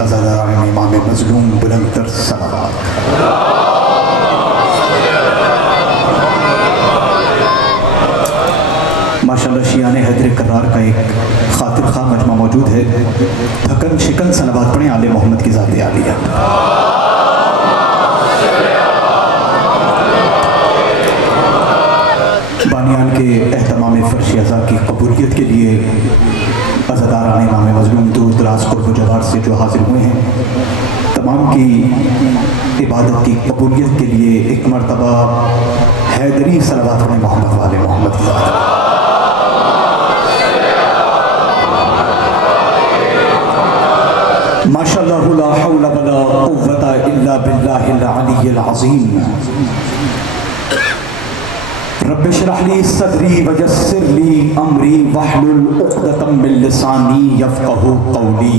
अज़ादारान इमाम मज़लूम बुलंदतर सलावत। माशाअल्लाह शियान हैदर करार का एक खातिर खा मजमा मौजूद है। थकन शिकन सलावत पढ़ें आले मोहम्मद की ज़ात आलिया। बानियान के एहतमाम फ़र्श अज़ा की कबूलियत के लिए अज़ादारान इमाम मज़लूम दूर दराज कुर्ब जवार से जो हाजिर हुए हैं, तमाम की इबादत की कबूलियत के लिए एक मरतबा हैदरी सलावत पढ़ें मोहम्मद वाले मोहम्मद की ज़ात। माशाअल्लाह ला हौला वला कुव्वता इल्ला बिल्लाहिल अलिय्यिल अज़ीम। रब्बि इश्रह ली सदरी वयस्सिर ली अमरी वहलुल उक़दतम मिन लिसानी यफ़क़हू क़ौली।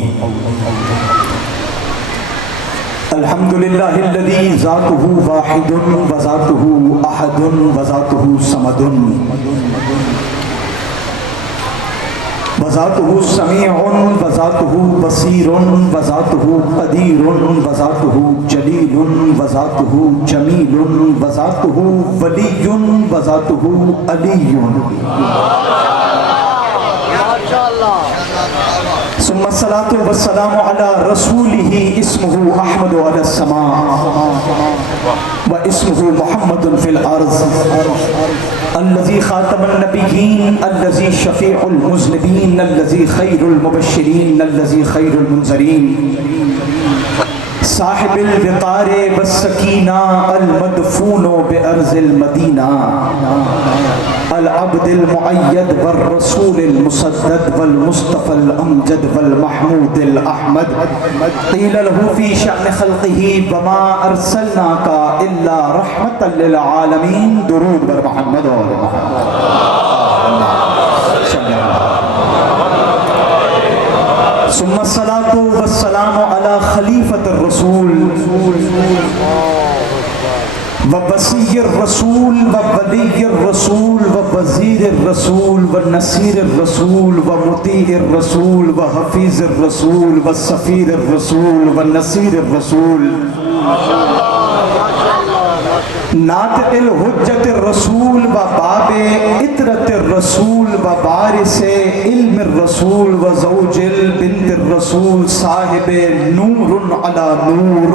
अल्हम्दुलिल्लाहिल्लज़ी ज़ातुहु वाहिदुन व ज़ातुहु अहदुन व ज़ातुहु समदुन वज़ातुहु समीउन वज़ातुहु बसीरुन वज़ातुहु क़दीरुन वज़ातुहु जलीलुन वज़ातुहु जमीलुन वज़ातुहु वलियुन वज़ातुहु अलियुन। सुम्मा सलातु वस्सलामु अला रसूलिही इस्मुहु अहमदु अला समा व इस्मुहु मुहम्मदुन फिल अर्ज़ अल्लज़ी ख़ातमुन नबिय्यीन अल्लज़ी शफ़ीउल मुज़निबीन अल्लज़ी खैरुल मुबश्शिरीन अल्लज़ी खैरुल मुनज़रीन साहिबिल विक़ारे वस्सकीना अल मदफ़ूनो बिअर्ज़िल मदीना अल अब्दिल मुअय्यद वर रसूलिल मुसद्दद वल मुस्तफ़ल अमजद वल महमूदिल अहमद क़ील लहू फ़ी शअन ख़ल्क़िही वमा अरसलनाका इल्ला रहमतल लिल आलमीन। दुरूद बर मोहम्मद व आले मोहम्मद। सुम्मा सलातु वस्सलामु अला खलीफतिर रसूल व वसीय्यिर रसूल व वलिय्यिर रसूल व वज़ीरिर रसूल व नसीरिर रसूल व मुतीइर रसूल व हफ़ीज़िर रसूल व सफ़ीरिर रसूल व नसीरिर रसूल नातिक़िल हुज्जतिर रसूल व बाबे इतरतिर रसूल व बारिसे इल्मिर रसूल व ज़ौजिल बिन्तिर रसूल साहिबे नूरुन अला नूर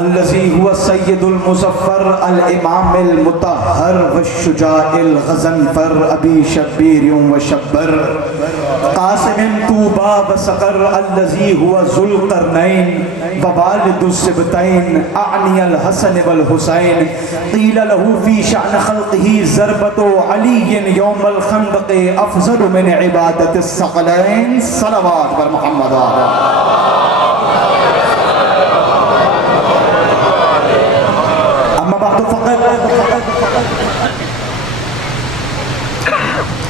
अल्लज़ी हुवा सय्यदुल मुज़फ़्फ़र अल इमामिल मुतहहर व शुजाइल ग़ज़नफ़र अबी शब्बीर व शब्बर क़ासिमिन तूबा व सक़र अल्लज़ी हुवा ज़ुल्क़रनैन व वालिदुस सिबतैन अअनियल हसन वल हुसैन क़ील लहू फ़ी शअन ख़ल्क़िही ज़रबतु अलीय्यिन यौमल ख़ंदक़ अफ़ज़लु मिन इबादतिस सक़लैन। सलावत बर मोहम्मद।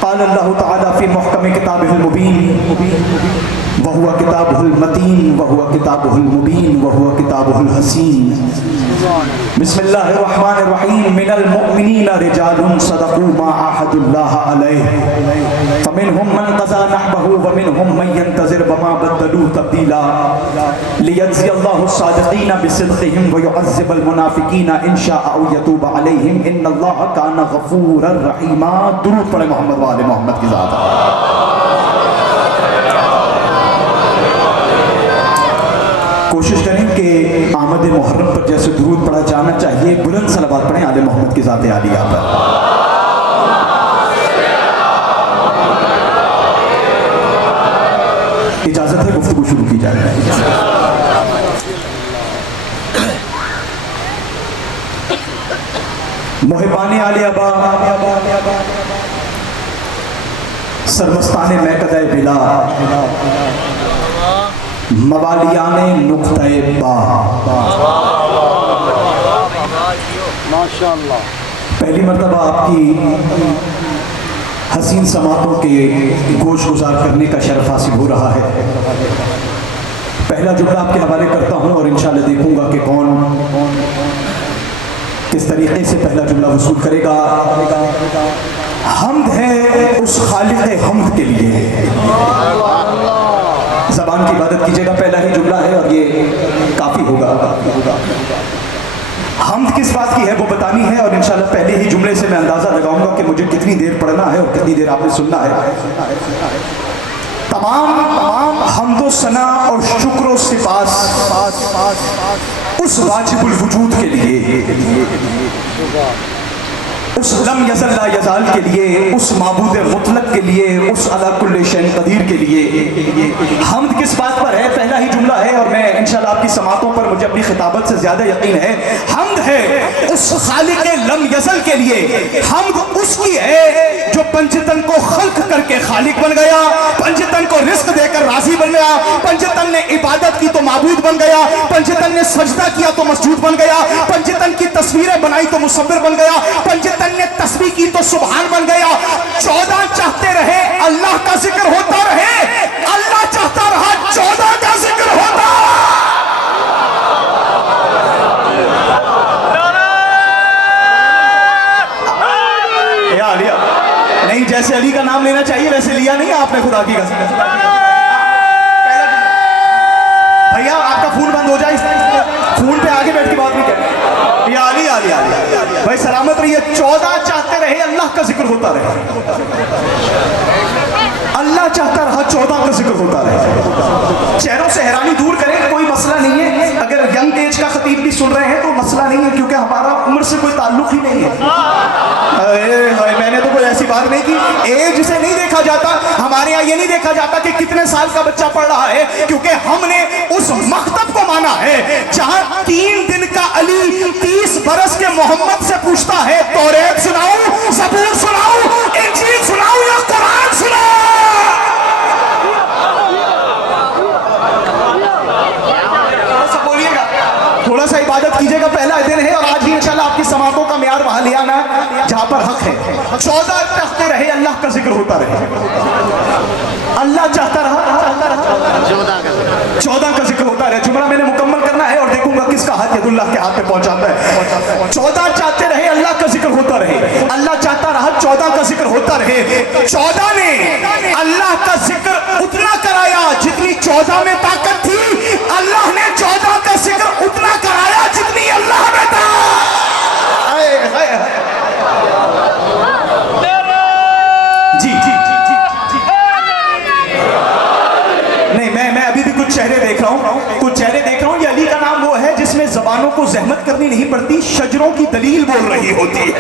क़ाल अल्लाहु तआला फ़ी मुहकम किताबिहिल मुबीन व हुवा किताबुहुल मतीन व हुवा किताबुहुल मुबीन व हुवा किताबुहुल हसीन। बिस्मिल्लाहिर रहमानिर रहीम। मिनल मुअमिनीना रिजालुन सदक़ू मा आहदुल्लाह अलैहि फमिनहुम मन क़ज़ा नहबहु व मिनहुम मन यंतज़िर व मा बद्दलू तब्दीला लियज्ज़ियल्लाहु अस्सादिक़ीना बिसिद्क़िहिम व युअज़्ज़िबल मुनाफ़िक़ीना इन शाअ औ यतूब अलैहिम इन्नल्लाह काना गफ़ूरर रहीमा। दुरूद पढ़े मोहम्मद व आले मोहम्मद की ज़ात। कोशिश करें कि आमद मुहर्रम पर जैसे दुरूद पढ़ा जाना चाहिए, बुलंद सलावत पढ़ें आले मोहम्मद की ज़ात आलिया पर। इजाज़त है, गुफ्तगू शुरू की जाए। मुहिबाने आले अबा सरमस्ताने महकदे बिला मवालियाने नुक्ते बा। माशाअल्लाह। पहली मर्तबा आपकी हसीन समातों के गोश गुजार करने का शरफ हासिल हो रहा है। पहला जुमला आपके हवाले करता हूँ और इंशाअल्लाह देखूंगा कि कौन किस तरीके से पहला जुमला वसूल करेगा। हम्द है उस खालिक़े हम्द के लिए, ज़बान की इबादत कीजिएगा। पहला ही जुमला है और ये काफ़ी होगा। हमद किस बात की है वो बतानी है, और इंशाल्लाह पहले ही जुमले से मैं अंदाज़ा लगाऊंगा कि मुझे कितनी देर पढ़ना है और कितनी देर आपने सुनना है। तमाम हम्दो सना और शुक्र सिपास उस वाजिबुल वजूद के लिए, उस लम यज़ल ला यज़ाल के लिए, उस माबूद मुतलक के लिए, उस अला कुल्ले शैइन कदीर के लिए। हमद किस बात पर है? पहला ही जुमला है और मैं इंशाल्लाह आपकी समातों पर मुझे अपनी खिताबत से ज्यादा यकीन है। हमद है उस खालिक लम यज़ल के लिए। हमद उसकी है जो पंजतन को खल्क करके खालिक बन गया, पंजतन को रिस्क देकर राजी बन गया, पंजतन ने इबादत की तो माबूद बन गया, पंजतन ने सजदा किया तो मसजूद बन गया, पंजतन की तस्वीरें बनाई तो मुसव्विर बन गया, पंजतन ने तस्बीह की तो सुभान बन गया। 14 चाहते रहे अल्लाह का जिक्र होता रहे, अल्लाह चाहता रहा 14 का जिक्र होता। लिया नहीं, जैसे अली का नाम लेना चाहिए वैसे लिया नहीं आपने खुदा की कसम। भैया आपका फोन बंद हो जाए, फोन पे आगे बैठ के बात नहीं कर। या अली अली अली भाई सलामत रहिए। 14 चाहते रहे अल्लाह का जिक्र होता रहे, अल्लाह चाहता रहा 14 का जिक्र होता रहे। चेहरों से हैरानी दूर करें, कोई मसला नहीं है। अगर यंग एज का खतीब भी सुन रहे हैं तो मसला नहीं है, क्योंकि हमारा उम्र से कोई ताल्लुक ही नहीं है। मैंने तो कोई ऐसी बात नहीं की। एज से नहीं देखा जाता, हमारे यहाँ ये नहीं देखा जाता कि कितने साल का बच्चा पढ़ रहा है, क्योंकि हमने उस मकतब को माना है जहां 3 दिन का अली 30 बरस के मोहम्मद से पूछता है तौरेत सुनाऊं, ज़बूर सुनाऊं, इंजील सुनाऊं या कुरान सुनाऊं। थोड़ा सा इबादत कीजिएगा, पहला दिन है और आज ही इंशाल्लाह आपकी समातों का म्यार वहां ले आना जहां पर हक है। 14 चाहते रहे अल्लाह का जिक्र होता रहे, अल्लाह चाहता रहा 14 का जिक्र होता रहे। जुमला मैंने मुकम्मल करना है और देखूंगा किसका हाथ यदुल्लाह के हाथ पे पहुंचाता है। 14 चाहते रहे अल्लाह का जिक्र होता रहे, अल्लाह चाहता रहा 14 का जिक्र होता रहे। 14 ने अल्लाह का जिक्र उतना कराया जितनी 14 में ताकत थी, अल्लाह ने 14 का जिक्र उतना कराया जितनी अल्लाह में था। जी जी नहीं, मैं अभी भी कुछ चेहरे देख रहा हूँ, कुछ चेहरे देख रहा हूँ। ये अली का नाम वो है जिसमें जबानों को जहमत करनी नहीं पड़ती, शजरों की दलील बोल रही होती है।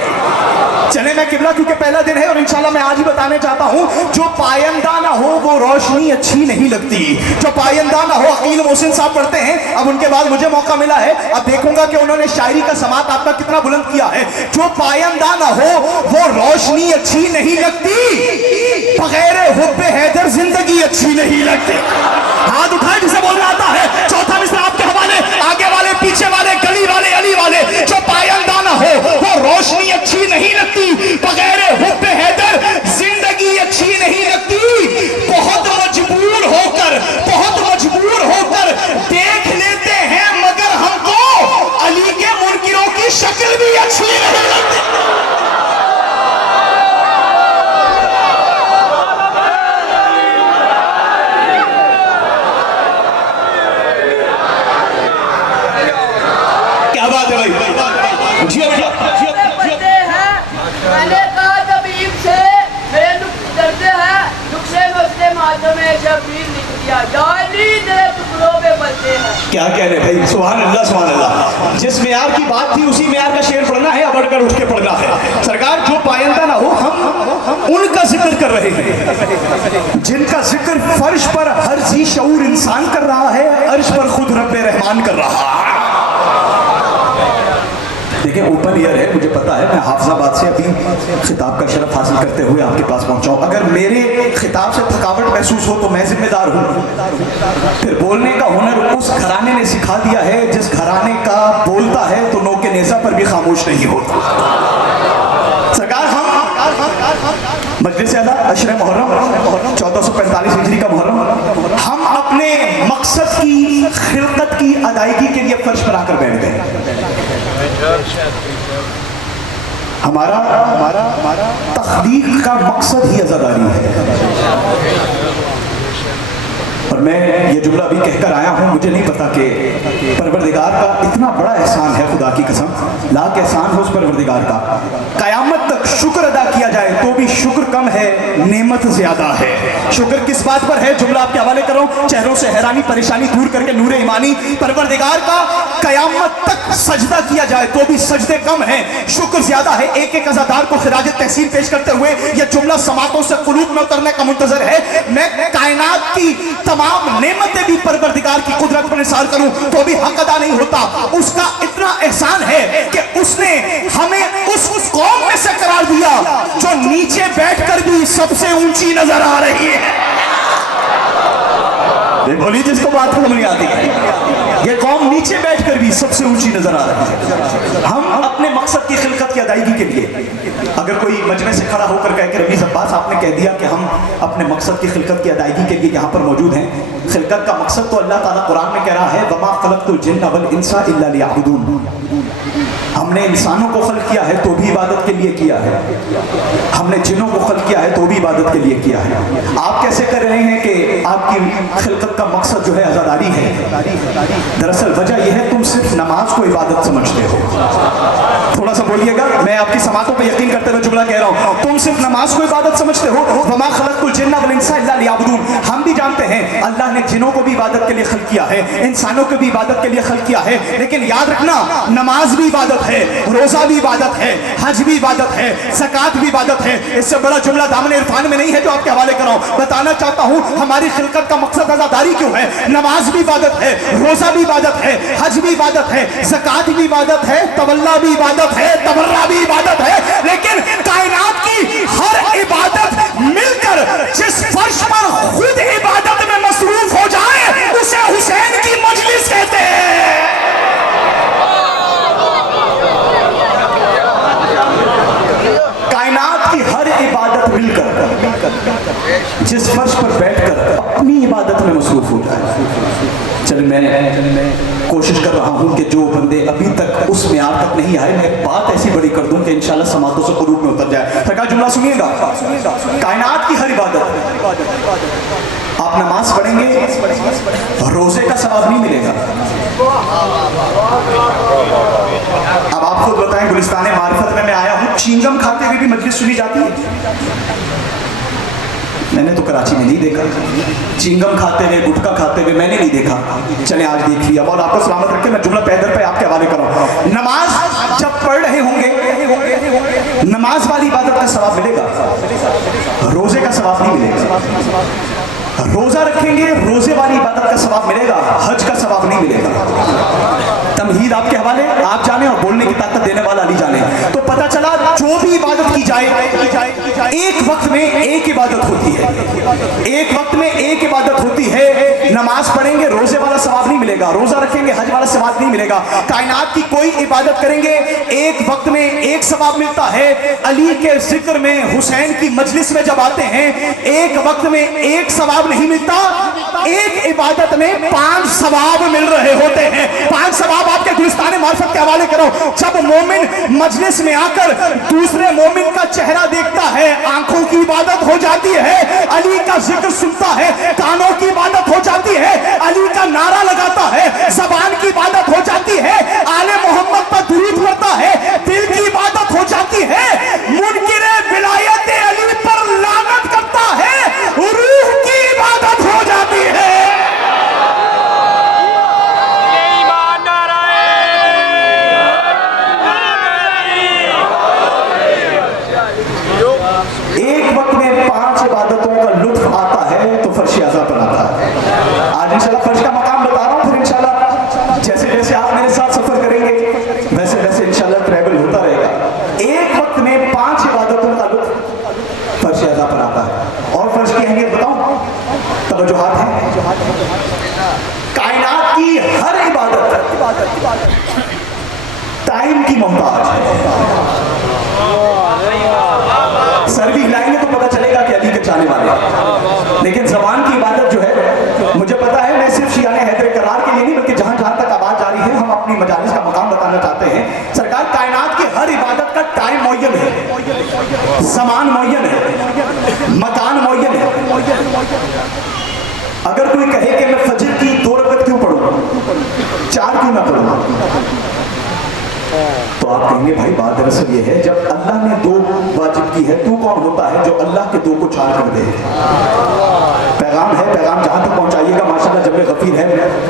चले मैं किबला, क्योंकि पहला दिन है और इंशाल्लाह मैं आज ही बताने चाहता हूँ, जो पायंदा ना हो वो रोशनी अच्छी नहीं लगती। जो पायंदा ना हो, अकील मोहसिन साहब पढ़ते हैं, अब उनके बाद मुझे मौका मिला है, अब देखूंगा कि उन्होंने शायरी का समात आपका कितना बुलंद किया है। जो पायंदा ना हो वो रोशनी अच्छी नहीं लगती, बगैर हुब्बे हैदर जिंदगी अच्छी नहीं लगती। हाथ उठाए जिसे बोलना आता है। चौथा मिसरा आपके हवाले, आगे वाले, पीछे वाले, गली वाले, अली वाले। जो पायंदा ना हो वो रोशनी अच्छी नहीं लगती, बगैर हुब्बे हैदर जिंदगी अच्छी नहीं लगती। बहुत मजबूर होकर देख लेते हैं, मगर हमको अली के मुनकिरों की शक्ल भी अच्छी नहीं लगती। क्या बात है भाई? मैंने कहा तबीब से मेरे दर्द है, नुक्से नुस्खे माध्यम में शबीर लिख दिया, जाली तेरे टुकड़ों पे बचते हैं। क्या कह रहे भाई? सुभान अल्लाह, सुभान अल्लाह। जिस मेयार की बात थी उसी मेयार का शेर पढ़ना है, बढ़कर उठ के पढ़ना है। सरकार जो पायंदा ना हो, हम उनका जिक्र कर रहे हैं जिनका जिक्र फर्श पर हर जी शऊर इंसान कर रहा है, अर्श पर खुद रब्बे रहमान कर रहा है। देखिए ओपन ईयर है, मुझे पता है, मैं हाफिजाबाद से अभी खिताब का शरफ हासिल करते हुए आपके पास पहुंचा हूं। अगर मेरे खिताब से थकावट महसूस हो तो मैं जिम्मेदार हूं। फिर बोलने का हुनर उस घराने ने सिखा दिया है जिस घराने का बोलता है तो नोके नेज़ा पर भी खामोश नहीं होता। सरकार हम मजलिस आला अशरे मुहर्रम 1445 हिजरी का मुहर्रम, हम अपने मकसद की खिलकत की अदायगी के लिए फर्श पर आकर बैठ गए। हमारा तख्लीक का मकसद ही अज़ादारी है। और मैं ये जुमला भी कहकर आया हूँ, मुझे नहीं पता कि परवरदिगार का इतना बड़ा एहसान है, खुदा की कसम लाख एहसान है उस परवरदिगार का। कयामत तक शुक्र अदा किया जाए तो भी शुक्र कम है, नेमत ज्यादा है। शुक्र किस बात पर है, जुमला आपके हवाले कर रहा हूं, चेहरों से हैरानी परेशानी दूर करके नूरे ईमानी, परवरदिगार का कयामत तक सजदा किया जाए तो भी सजदे कम है, शुक्र ज्यादा है। एक एक अज़ादार को खिराज तहसीन पेश करते हुए यह जुमला समातों से कुलूब में उतरने का मुंतजर है। मैं कायनात की तमाम नेमतें भी परवरदिगार की कुदरत पर निसार करूं तो भी हक अदा नहीं होता। उसका इतना एहसान है कि उसने हमें उस कौम में से करार दिया जो नीचे बैठकर भी सबसे ऊंची नजर आ रही है। बोली जिसको बात समझ नहीं आती है, ये कौम नीचे बैठकर भी सबसे ऊंची नजर आ रही है। हम अपने मकसद की खिलकत की अदायगी के लिए, अगर कोई मजमे से खड़ा होकर कहे कि रमीज अब्बास आपने कह दिया कि हम अपने मकसद की खिलकत की अदायगी के लिए यहाँ पर मौजूद हैं, खिलकत का मकसद तो अल्लाह ताला कुरान में कह रहा है, वमा खलक़तुल जिन्न वल इंसा इल्ला लियअबुदून। हमने इंसानों को खल्क किया है तो भी इबादत के लिए किया है, हमने जिन्नों को खल्क किया है तो भी इबादत के लिए किया है। आप कैसे कर रहे हैं कि आपकी खिलकत का मकसद जो है आज़ादारी है? दरअसल वजह यह है तुम सिर्फ नमाज को इबादत समझते हो। थोड़ा सा बोलिएगा, मैं आपकी समातों पर यकीन करते हुए जुमला कह रहा हूँ, तुम सिर्फ नमाज को इबादत समझते हो। वमा खलक़तुल जिन्न वल इंसा इल्ला लियअबुदून। हम भी जानते हैं अल्लाह ने जिन्नों को भी इबादत के लिए खल्क किया है, इंसानों को भी इबादत के लिए खल्क किया है, लेकिन याद रखना नमाज भी इबादत है, रोजा भी इबादत है, हज भी इबादत है, ज़कात भी इबादत है। इससे बड़ा जुमला दामन इरफान में नहीं है जो आपके हवाले कर रहा हूं। बताना चाहता हूं हमारी खिलकत का मकसद आज़ादारी क्यों है। नमाज भी इबादत है, रोजा भी इबादत है, हज भी इबादत है, ज़कात भी इबादत है, तवल्ला भी इबादत है, तबर्रा भी इबादत है, लेकिन कायनात की हर इबादत मिलकर जिस फर्श पर खुद इबादत में मसरूफ हो जाए उसे हुसैन की मजलिस कहते हैं। कायनात की हर इबादत मिलकर जिस फर्श पर बैठकर अपनी इबादत में मसरूफ हो जाए। चल मैं कोशिश कर रहा हूं कि जो बंदे अभी तक उस म्यार तक नहीं आए, मैं बात ऐसी बड़ी कर दूं कि इंशाल्लाह समातों से कुलूब में उतर जाए। सरकार जुमला सुनिएगा, कायनात की हर इबादत, आप नमाज पढ़ेंगे रोजे का सवाब नहीं मिलेगा। अब आप खुद बताएं, गुलिस्तान मारिफत में मैं आया हूं, चींगम खाते हुए भी मजलिस सुनी जाती है? मैंने तो कराची में नहीं देखा चिंगम खाते हुए, गुटखा खाते हुए मैंने नहीं देखा। चले आज देख लिया, और आपको सलामत रखे। मैं जुमला पैदल पे आपके हवाले करूं। नमाज जब पढ़ रहे होंगे, नमाज वाली इबादत का सवाब मिलेगा, रोजे का सवाब नहीं मिलेगा। रोजा रखेंगे, रोजे वाली इबादत का सवाब मिलेगा, हज का सवाब नहीं मिलेगा। तमहीद आपके हवाले, आप जाने और बोलने की ताकत देने वाला अली जाने। तो पता चला जो भी इबादत की जाए एक वक्त में एक इबादत होती है, एक वक्त में एक इबादत होती है। नमाज पढ़ेंगे, रोजे वाला सवाब नहीं मिलेगा, रोजा रखेंगे, हज वाला सवाब नहीं मिलेगा। कायनात की कोई इबादत करेंगे, एक वक्त में एक सवाब मिलता है। अली के जिक्र में, हुसैन की मजलिस में जब आते हैं, एक वक्त में एक सवाब नहीं मिलता, एक इबादत में 5 सवाब मिल रहे होते हैं। 5 सवाब आपके गुलिस्तान मार्फत के हवाले करो। जब मोमिन मजलिस में आकर दूसरे मोमिन का चेहरा देखता है, आंखों की इबादत हो जाती है। अली का जिक्र सुनता है, कानों की इबादत हो जाती है। अली का नारा लगाता है, जबान की इबादत हो जाती है। आले मोहम्मद पर दुरूद पड़ता है, दिल की इबादत हो जाती है। मुनकिरे विलायत अली पर लानत करता है, रूह की इबादत हो जाती है। एक वक्त में 5 इबादतों का लुत्फ आता है तो फर्श आज़ा पर आता है। आज इंशाल्लाह फर्श का मकाम बता रहा हूं, फिर इंशाल्लाह जैसे जैसे आप मेरे साथ सफर करेंगे वैसे वैसे इंशाल्लाह ट्रैवल होता रहेगा। एक वक्त में 5 इबादतों का लुत्फ फर्श आज़ा पर आता है। और फर्श की अहमियत बताऊं, तवज्जुहात है। कायनात की हर इबादत टाइम की मोहताज है। सर भी हिलाएंगे तो पता चलेगा कि अली के चाहने वाले हैं। लेकिन जबान की इबादत जो है, मुझे पता है मैं सिर्फ शियाने हैदर करार के लिए नहीं बल्कि जहां जहां तक आवाज जा रही है हम अपनी मजालिस का मकाम बताना चाहते हैं। सरकार, कायनात की हर इबादत का टाइम मुअय्यन है, जमान मुअय्यन है, मकान मुअय्यन है। अगर कोई कहे कि मैं फजर की 2 रकअत क्यों पढ़ूं, 4 क्यों ना पढ़ूं, तो आप कहेंगे भाई बात दरअसल ये है, जब अल्लाह ने 2 वाजिब की है, तू कौन होता है जो अल्लाह के 2 को 4 कर दे। पैगाम है, पैगाम जहां तक पहुंचाइएगा। माशाल्लाह जब गफीर है,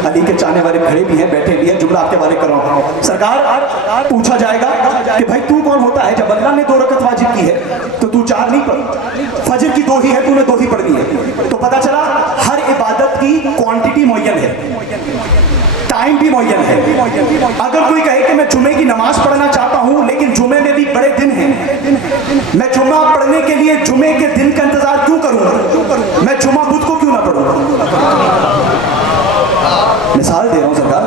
अली के चाहने वाले खड़े भी हैं, बैठे भी हैं। जुमला आपके बारे कर रहा हूं। सरकार पूछा जाएगा कि भाई तू कौन होता है, जब अल्लाह ने 2 रकअत वाजिब की है तो तू 4 नहीं पढ़, फजर की 2 ही है, तूने 2 ही पढ़नी है। तो पता चला हर इबादत की क्वांटिटी मुअय्यन है, टाइम भी मुअय्यन है। अगर कोई कहे कि मैं जुमे की नमाज पढ़ना चाहता हूं लेकिन जुमे में भी बड़े दिन हैं, मैं जुमा पढ़ने के लिए जुमे के दिन का इंतजार क्यों करूं, मैं जुमा बुध को क्यों ना पढ़ूं। मिसाल दे रहा हूं सरकार,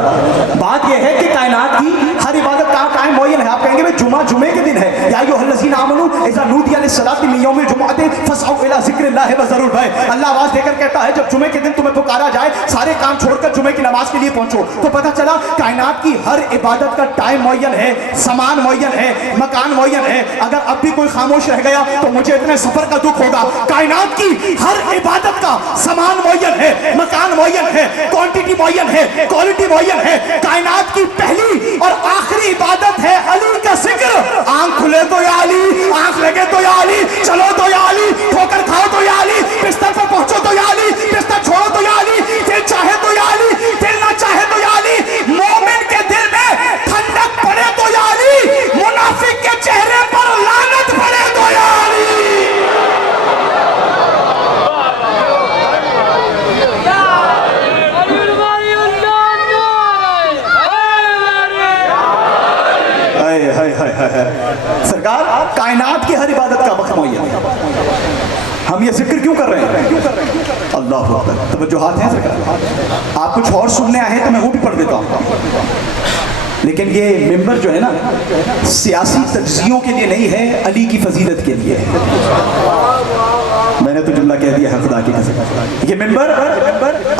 बात यह है कि कायनात की हर इबादत का टाइम मुअय्यन है। आप कहेंगे भाई जुमा जुमे के दिन है, या अय्युहल्लज़ीना आमनू इज़ा नूदिया लिस्सलाति मिन यौमिल जुमुअति फसअू इला ज़िक्रिल्लाहि व ज़रूल बैअ। अल्लाह आवाज देकर कहता है जब जुमे के दिन तुम्हें पुकारा जाए, सारे काम छोड़कर जुमे की नमाज के लिए पहुंचो। तो पता चला कायनात की हर इबादत का टाइम मुअय्यन है, सामान मुअय्यन है, मकान मुअय्यन है। अगर अब भी कोई खामोश रह गया तो मुझे इतने सफर का दुख होगा। कायनात की हर इबादत का सामान मुअय्यन है, मकान मुअय्यन है, क्वांटिटी मुअय्यन है, क्वालिटी मुअय्यन है। कायनात की पहली और आखिरी इबादत है अली का जिक्र। आंख खुले तो या अली, आंख लगे तो या अली, चलो तो या अली, ठोकर खाओ तो या अली, बिस्तर पर पहुंचो तो या अली, बिस्तर छोड़ो तो या अली, दिल चाहे तो या अली, दिल ना चाहे तो या अली। मोमिन के दिल में ठंडक पड़े तो या अली, मुनाफिक के चेहरे पर लानत पड़े तो या अली। सरकार कायनात की हर इबादत का वक्त मुअय्यन है। हम ये जिक्र क्यों कर रहे हैं, अल्लाह अकबर। तवज्जुहात हैं सरकार, आप कुछ और सुनने आए हैं तो मैं वो भी पढ़ देता हूँ। लेकिन ये मिंबर जो है ना, सियासी तज्जियों के लिए नहीं है, अली की फजीलत के लिए है। मैंने तो जुमला कह दिया है खुदा की कसम। ये मिंबर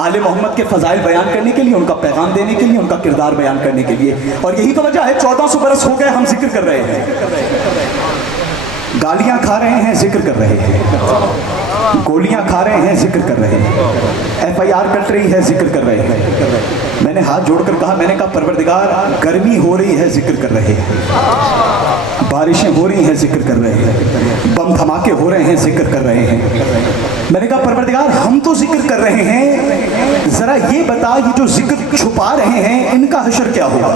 आले मोहम्मद के फजाइल बयान करने के लिए, उनका पैगाम देने के लिए, उनका किरदार बयान करने के लिए। और यही तो वजह है 1400 बरस हो गए हम जिक्र कर रहे हैं, गालियां खा रहे हैं जिक्र कर रहे हैं, गोलियां खा रहे हैं जिक्र कर रहे हैं, FIR कट रही है जिक्र कर रहे हैं। मैंने हाथ जोड़कर कहा, मैंने कहा परवरदिगार गर्मी हो रही है जिक्र कर रहे हैं, बारिशें हो रही हैं जिक्र कर रहे हैं, बम धमाके हो रहे हैं जिक्र कर रहे हैं। मैंने कहा परवरदिगार हम तो जिक्र कर रहे हैं, जरा ये बता ये जो जिक्र छुपा रहे हैं इनका हशर क्या होगा।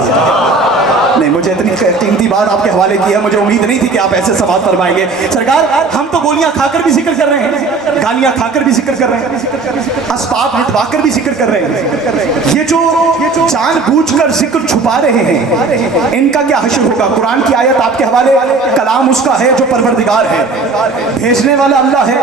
नहीं, मुझे इतनी कीमती बात आपके हवाले की है, मुझे उम्मीद नहीं थी कि आप ऐसे सवाल फरमाएंगे। सरकार हम तो गोलियां खाकर भी जिक्र कर रहे हैं, गालियां खाकर भी जिक्र कर रहे हैं, अस्बाब हटवाकर भी जिक्र कर रहे हैं। ये जो जानबूझकर जिक्र छुपा रहे हैं इनका क्या हशर होगा। कुरान की आयत आपके हवाले, कलाम उसका है जो परवरदिगार है, भेजने वाला अल्लाह है,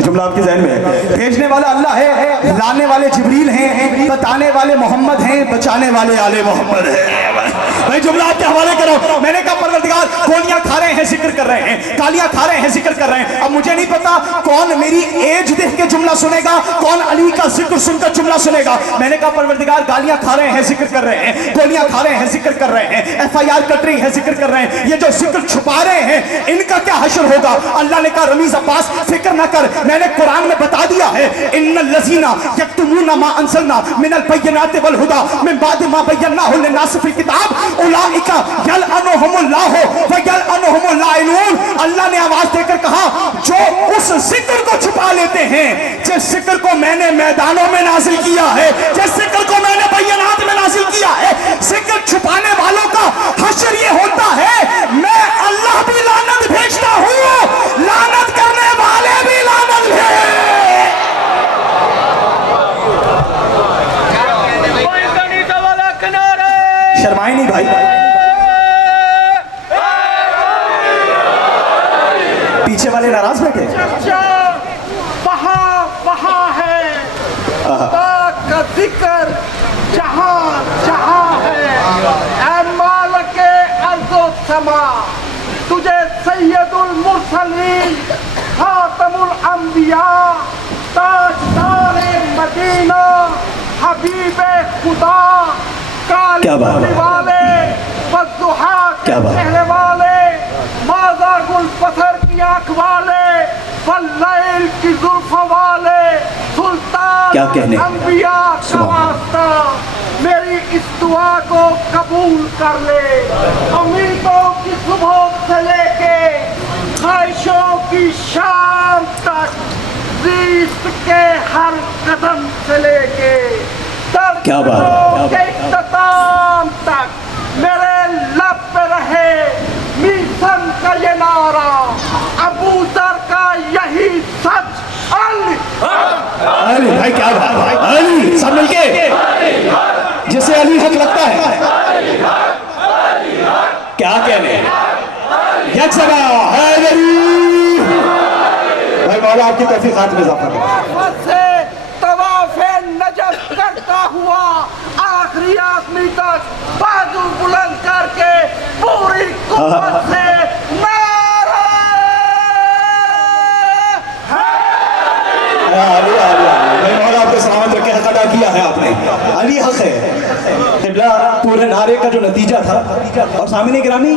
जुमला आपके ज़हन में है, भेजने वाला अल्लाह है, लाने वाले जिब्रील हैं, बताने वाले मोहम्मद हैं, बचाने वाले आले मोहम्मद हैं। भाई जुमला आपके हवाले करो। मैंने कहा परवरदिगार गोलियां खा रहे हैं जिक्र कर रहे हैं, गालियां खा रहे हैं जिक्र कर रहे हैं। अब मुझे नहीं पता कौन मेरी एज देख के जुमला सुनेगा, कौन अली का जिक्र सुनकर जुमला सुनेगा। मैंने कहा परवरदिगार गालियां खा रहे हैं जिक्र कर रहे हैं, गोलियां खा रहे हैं जिक्र कर रहे हैं, FIR कट रही है जिक्र कर रहे हैं, ये जो जिक्र छुपा रहे हैं इनका क्या हशर होगा। अल्लाह ने कहा रमीज अब्बास फिक्र न कर, मैंने कुरान में बता दिया है, इन्नल लज़ीना यक्तुमूना मा अंज़लना मिनल बय्यिनाति वल हुदा मिन बाद मा बय्यनाहु लिन्नास फिल किताब उलाइका यलअनुहुमुल्लाहु व यलअनुहुमुल लाइनून। अल्लाह ने आवाज देकर कहा जो उस जिक्र को छुपा लेते हैं, जिस जिक्र को मैंने मैदानों में नाजिल किया है, जिस जिक्र को मैंने बय्यनात में नाजिल किया है, जिक्र छुपाने वालों का हशर ये होता है मैं अल्लाह भी लानत भेजता हूं, लानत करने वाले भी लानत भेज। शर्माए नहीं भाई, पीछे वाले नाराज बैठे। वहाँ है का जिक्र जहाँ जहाँ है। ऐ मालिके अर्ज़ो समा, तुझे सैयदुल मुरसलीन खातमुल अंबिया ताजदारे मदीना हबीबे खुदा क्या बात है, वाले बद्दुहा के चेहरे वाले, माज़ागुल बसर की आँख वाले, वल्लैल की जुल्फ़ों वाले, सुल्तान क्या कहने? अंबिया का वास्ता मेरी इस दुआ को कबूल कर ले। उम्मीदों की सुबह से लेके ख्वाहिशों की शाम तक, रिज़्क़ के हर कदम से लेके क्या बात है, दर्दों क्या के इख्तिताम तक मेरे लब पे रहे मीसन का ये नारा, अबू जर का यही सच। अली अली भाई, क्या बात है, अली सब मिलके जिसे अली हक लगता है, क्या कहने, यक सगा हैदरी। भाई मौला आपकी तौफीक़ात में इजाफा करे। से तवाफ़े नजफ करता हुआ आखिरी आदमी तक बाजू बुलंद करके पूरी कुव्वत से नारा अली अली भाई मौला आपको सलामत रखे, हक अदा किया है आपने, अली हक है। क़िबला पूरे नारे का जो नतीजा था, और सामने गिरामी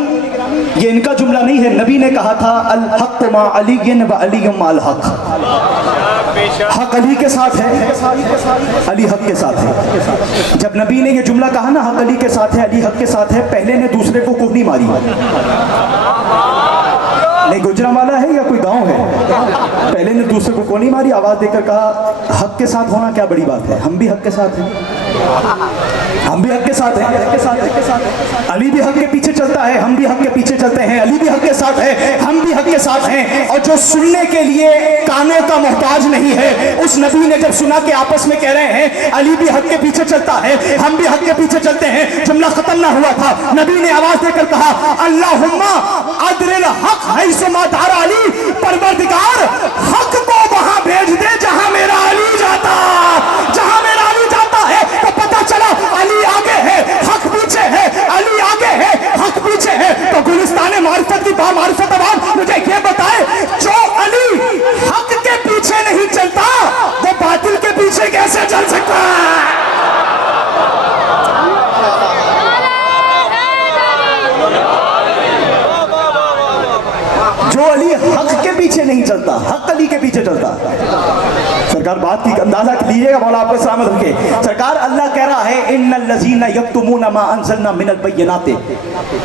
ये इनका जुमला नहीं है, नबी ने कहा था अल हक मा अलीयन व अलीयुम अल हक, हक अली के साथ है, अली हक के साथ है। जब नबी ने ये जुमला कहा ना, हक अली के साथ है, अली हक के साथ है, पहले ने दूसरे को कोहनी मारी, नहीं गुजरांवाला है या कोई गांव है, पहले ने दूसरे को कोहनी मारी, आवाज देकर कहा हक के साथ होना क्या बड़ी बात है, हम भी हक के साथ हैं, हम भी हक के साथ हैं, हक के साथ, हक के साथ, अली भी हक के पीछे चलता है, हम भी हक के पीछे चलते हैं, अली भी हक के साथ है, हम भी हक के साथ हैं। और जो सुनने के लिए कानों का मोहताज नहीं है, उस नबी ने जब सुना कि आपस में कह रहे हैं अली भी हक के पीछे चलता है, हम भी हक के पीछे चलते हैं, जुमला खत्म ना हुआ था, नबी ने आवाज देकर कहा अल्लाहुम्मा अदरिल हक हैसुमा दारा अली, परवरदिगार हक को वहां भेज दे जहां मेरा अली जाता, जहां मेरा अली जाता है। तो पता चला अली आगे है, हक पीछे है, अली आगे है, हक पीछे है। तो गुलिस्तान मारिफत की बामारिफत आवाज मुझे ये बताए, जो अली हक के पीछे नहीं चलता वो बातिल के पीछे कैसे चल सकता है? जो अली हक के पीछे नहीं चलता, हक अली के पीछे चलता। सरकार बात की अंदाजा लीजिएगा, मौला आपको सलामत रखे। सरकार अल्लाह कह रहा है इन्नल लज़ीना यक्तुमूना मा अंज़लना मिनल बय्यिनाति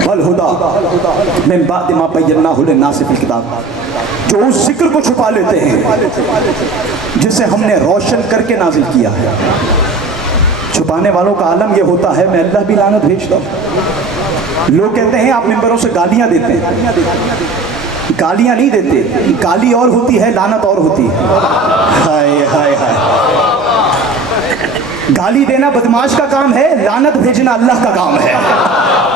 वल हुदा मिन बादि मा बय्यनाहु लिन्नासि फिल किताब, जो उस जिक्र को छुपा लेते हैं जिसे हमने रोशन करके नाजिल किया है। छुपाने वालों का आलम यह होता है, मैं अल्लाह भी लानत भेजता हूं। लोग कहते हैं आप मिंबरों से गालियां देते हैं, गालियां नहीं देते, गाली और होती है, लानत और होती है। हाय हाय हाय, गाली देना बदमाश का काम है, लानत भेजना अल्लाह का काम है।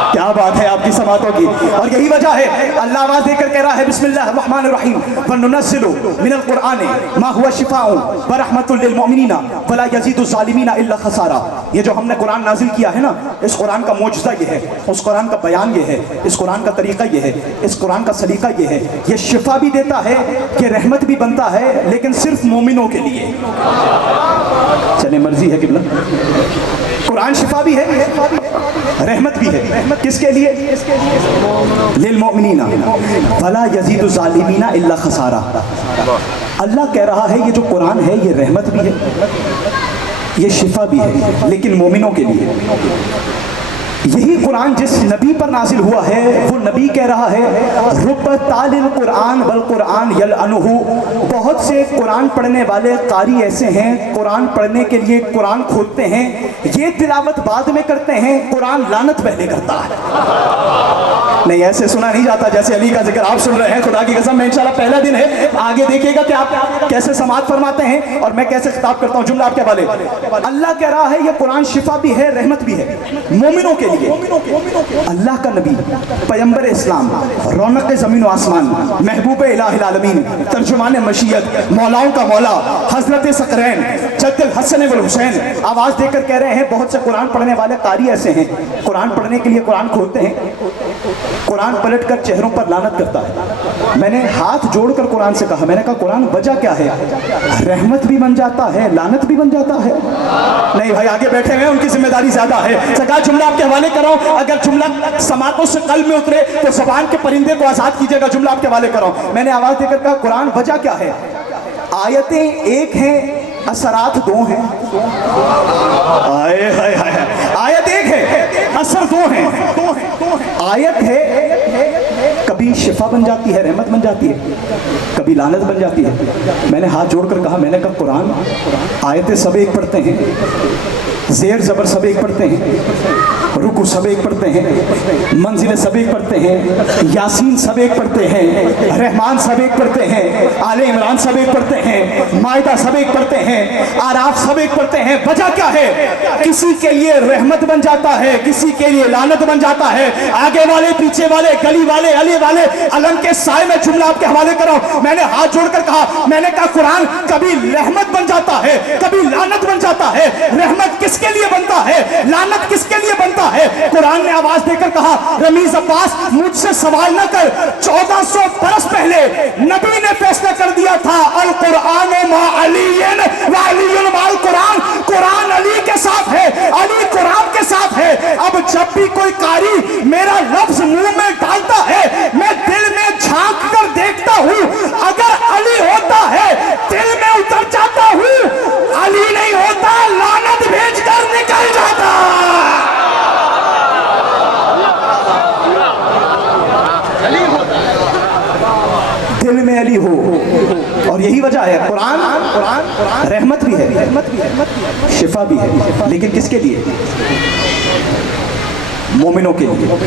क्या बात है आपकी समातों की। और यही वजह है अल्लाह आवाज देकर कह रहा है बिस्मिल्लाहिर्रहमानिर्रहीम वनुनज़्ज़िलु मिनल कुरआनि मा हुवा शिफाउन व रहमतुल लिल मुमिनीना वला यज़ीदु ज़ालिमीना इल्ला खसारा। ये जो हमने कुरान नाजिल किया है ना, इस कुरान का मौजज़ा ये है, उस कुरान का बयान ये है, इस कुरान का तरीका ये है, इस कुरान का सलीका ये है, ये शिफा भी देता है, ये रहमत भी बनता है, लेकिन सिर्फ मोमिनों के लिए। चले मर्जी है किबला, कुरान शिफा भी है, रहमत भी है, रहमत किसके लिए? लिल मोमिनीना वला यज़ीदु ज़ालिमीना इल्ला खसारा। अल्लाह कह रहा है ये जो कुरान है ये रहमत भी है, ये शिफा भी है, लेकिन मोमिनों के लिए। यही कुरान जिस नबी पर नाजिल हुआ है, वो नबी कह रहा है रुब तालिल कुरान बल कुरान यल अनुहु, बहुत से कुरान पढ़ने वाले कारी ऐसे हैं, कुरान पढ़ने के लिए कुरान खोलते हैं, ये तिलावत बाद में करते हैं, कुरान लानत पहले करता है। नहीं, ऐसे सुना नहीं जाता जैसे अली का जिक्र आप सुन रहे हैं। खुदा की कसम, मैं इंशाल्लाह पहला दिन है, आगे देखिएगा कि आप कैसे समाअत फरमाते हैं और मैं कैसे खिताब करता हूँ। जुमला आपके हवाले। अल्लाह कह रहा है ये कुरान शिफा भी है, रहमत भी है मोमिनों के लिए। अल्लाह का नबी, पैगंबर इस्लाम, रौनक ज़मीन व आसमान, महबूब इलाहिल आलमीन, तर्जुमान मशीयत, मौलाओं का मौला, हजरत सकरैन, जद्दुल हसन वल हुसैन, आवाज़ देकर कह रहे हैं बहुत से कुरान पढ़ने वाले कारी ऐसे हैं, कुरान पढ़ने के लिए कुरान खोलते हैं, कुरान पलट कर चेहरों पर लानत करता है। मैंने हाथ जोड़कर कुरान से कहा, मैंने कहा कुरान वजह क्या है? रहमत भी बन जाता है, लानत भी बन जाता है। नहीं भाई, आगे बैठे हुए उनकी जिम्मेदारी ज्यादा है। सरकार जुमला आपके हवाले कराओ, अगर जुमला समातों से कल में उतरे तो जबान के परिंदे को आजाद कीजिएगा। जुमला आपके हवाले कराओ। मैंने आवाज देकर कहा कुरान वजह क्या है? आयतें एक हैं, असरात दो हैं। आए हाय हाय, आयत एक है, असर दो हैं। आयत है कभी शिफा बन जाती है, रहमत बन जाती है, कभी लानत बन जाती है। मैंने हाथ जोड़कर कहा, मैंने कहा कुरान आयतें सब एक पढ़ते हैं, ज़ेर ज़बर सब एक पढ़ते हैं, रुकू सब एक पढ़ते हैं, मंजिलें सब एक पढ़ते हैं, यासीन सब एक पढ़ते हैं, रहमान सब एक पढ़ते हैं, आले इमरान सब एक पढ़ते हैं, मायदा सब एक पढ़ते हैं, आराफ सब एक पढ़ते हैं। वजह क्या है? किसी के लिए रहमत बन जाता है, किसी के लिए लानत बन जाता है। आगे वाले, पीछे वाले, गली वाले, अली वाले, अलम के साए में जुमला आपके हवाले कराओ। मैंने हाथ जोड़कर कहा, मैंने कहा कुरान कभी रहमत बन जाता है, कभी लानत बन जाता है। रहमत किसके लिए बनता है, लानत किसके लिए बनता है? कुरान ने आवाज देकर कहा, रमीज अब्बास मुझसे सवाल न कर, 1400 बरस पहले नबी ने फैसला कर दिया था, अल कुरान मा अलीयन व अलीयुन माल कुरान, कुरान अली के साथ है, अली कुरान के साथ है। अब जब भी कोई कारी मेरा लफ्ज मुंह में डालता है, मैं दिल में झांक कर देखता हूं, अगर अली होता है दिल में उतर जाता हूं, अली नहीं होता लानत भेजकर निकल जाता। दिल में अली हो, और यही वजह है कुरान रहमत भी है, शिफा भी है, लेकिन किसके लिए? मोमिनों के लिए।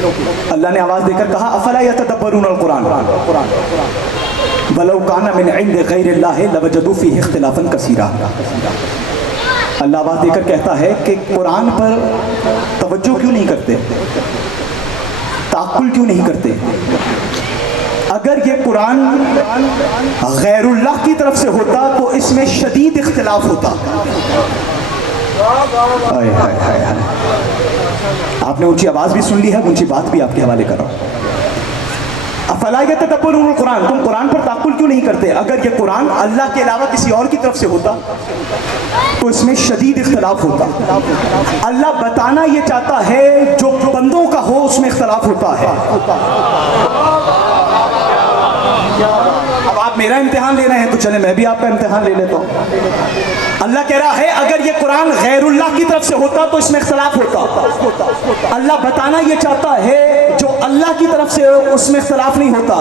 अल्लाह ने आवाज देकर कहा, अफला यतदब्बरून अल कुरान वलौ काना मिन इंदि गैरिल्लाहि लवजदू फीहि इख्तिलाफन कसीरा। अल्लाह आवाज देकर कहता है कि कुरान पर तवज्जो क्यों नहीं करते, ताकुल क्यों नहीं करते? अगर ये कुरान गैरुल्लाह की तरफ से होता तो इसमें शदीद इख्तिलाफ होता। हाय हाय हाय हाय, आपने ऊंची आवाज भी सुन ली है, ऊंची बात भी आपके हवाले कर रहा हूं। अफला यतदब्बरून कुरान, तुम कुरान पर ताकुल क्यों नहीं करते? अगर ये कुरान अल्लाह के अलावा किसी और की तरफ से होता तो इसमें शदीद इख्तिलाफ होता। अल्लाह बताना ये चाहता है जो बंदों का हो उसमें इख्तिलाफ होता है। अब आप मेरा इम्तिहान ले रहे हैं तो चले मैं भी आपका इम्तिहान ले लेता हूं। अल्लाह कह रहा है अगर ये कुरान गैरुल्लाह की तरफ से होता तो इसमें इख्तिलाफ होता। अल्लाह बताना ये चाहता है जो अल्लाह की तरफ से उसमें इख्तिलाफ नहीं होता,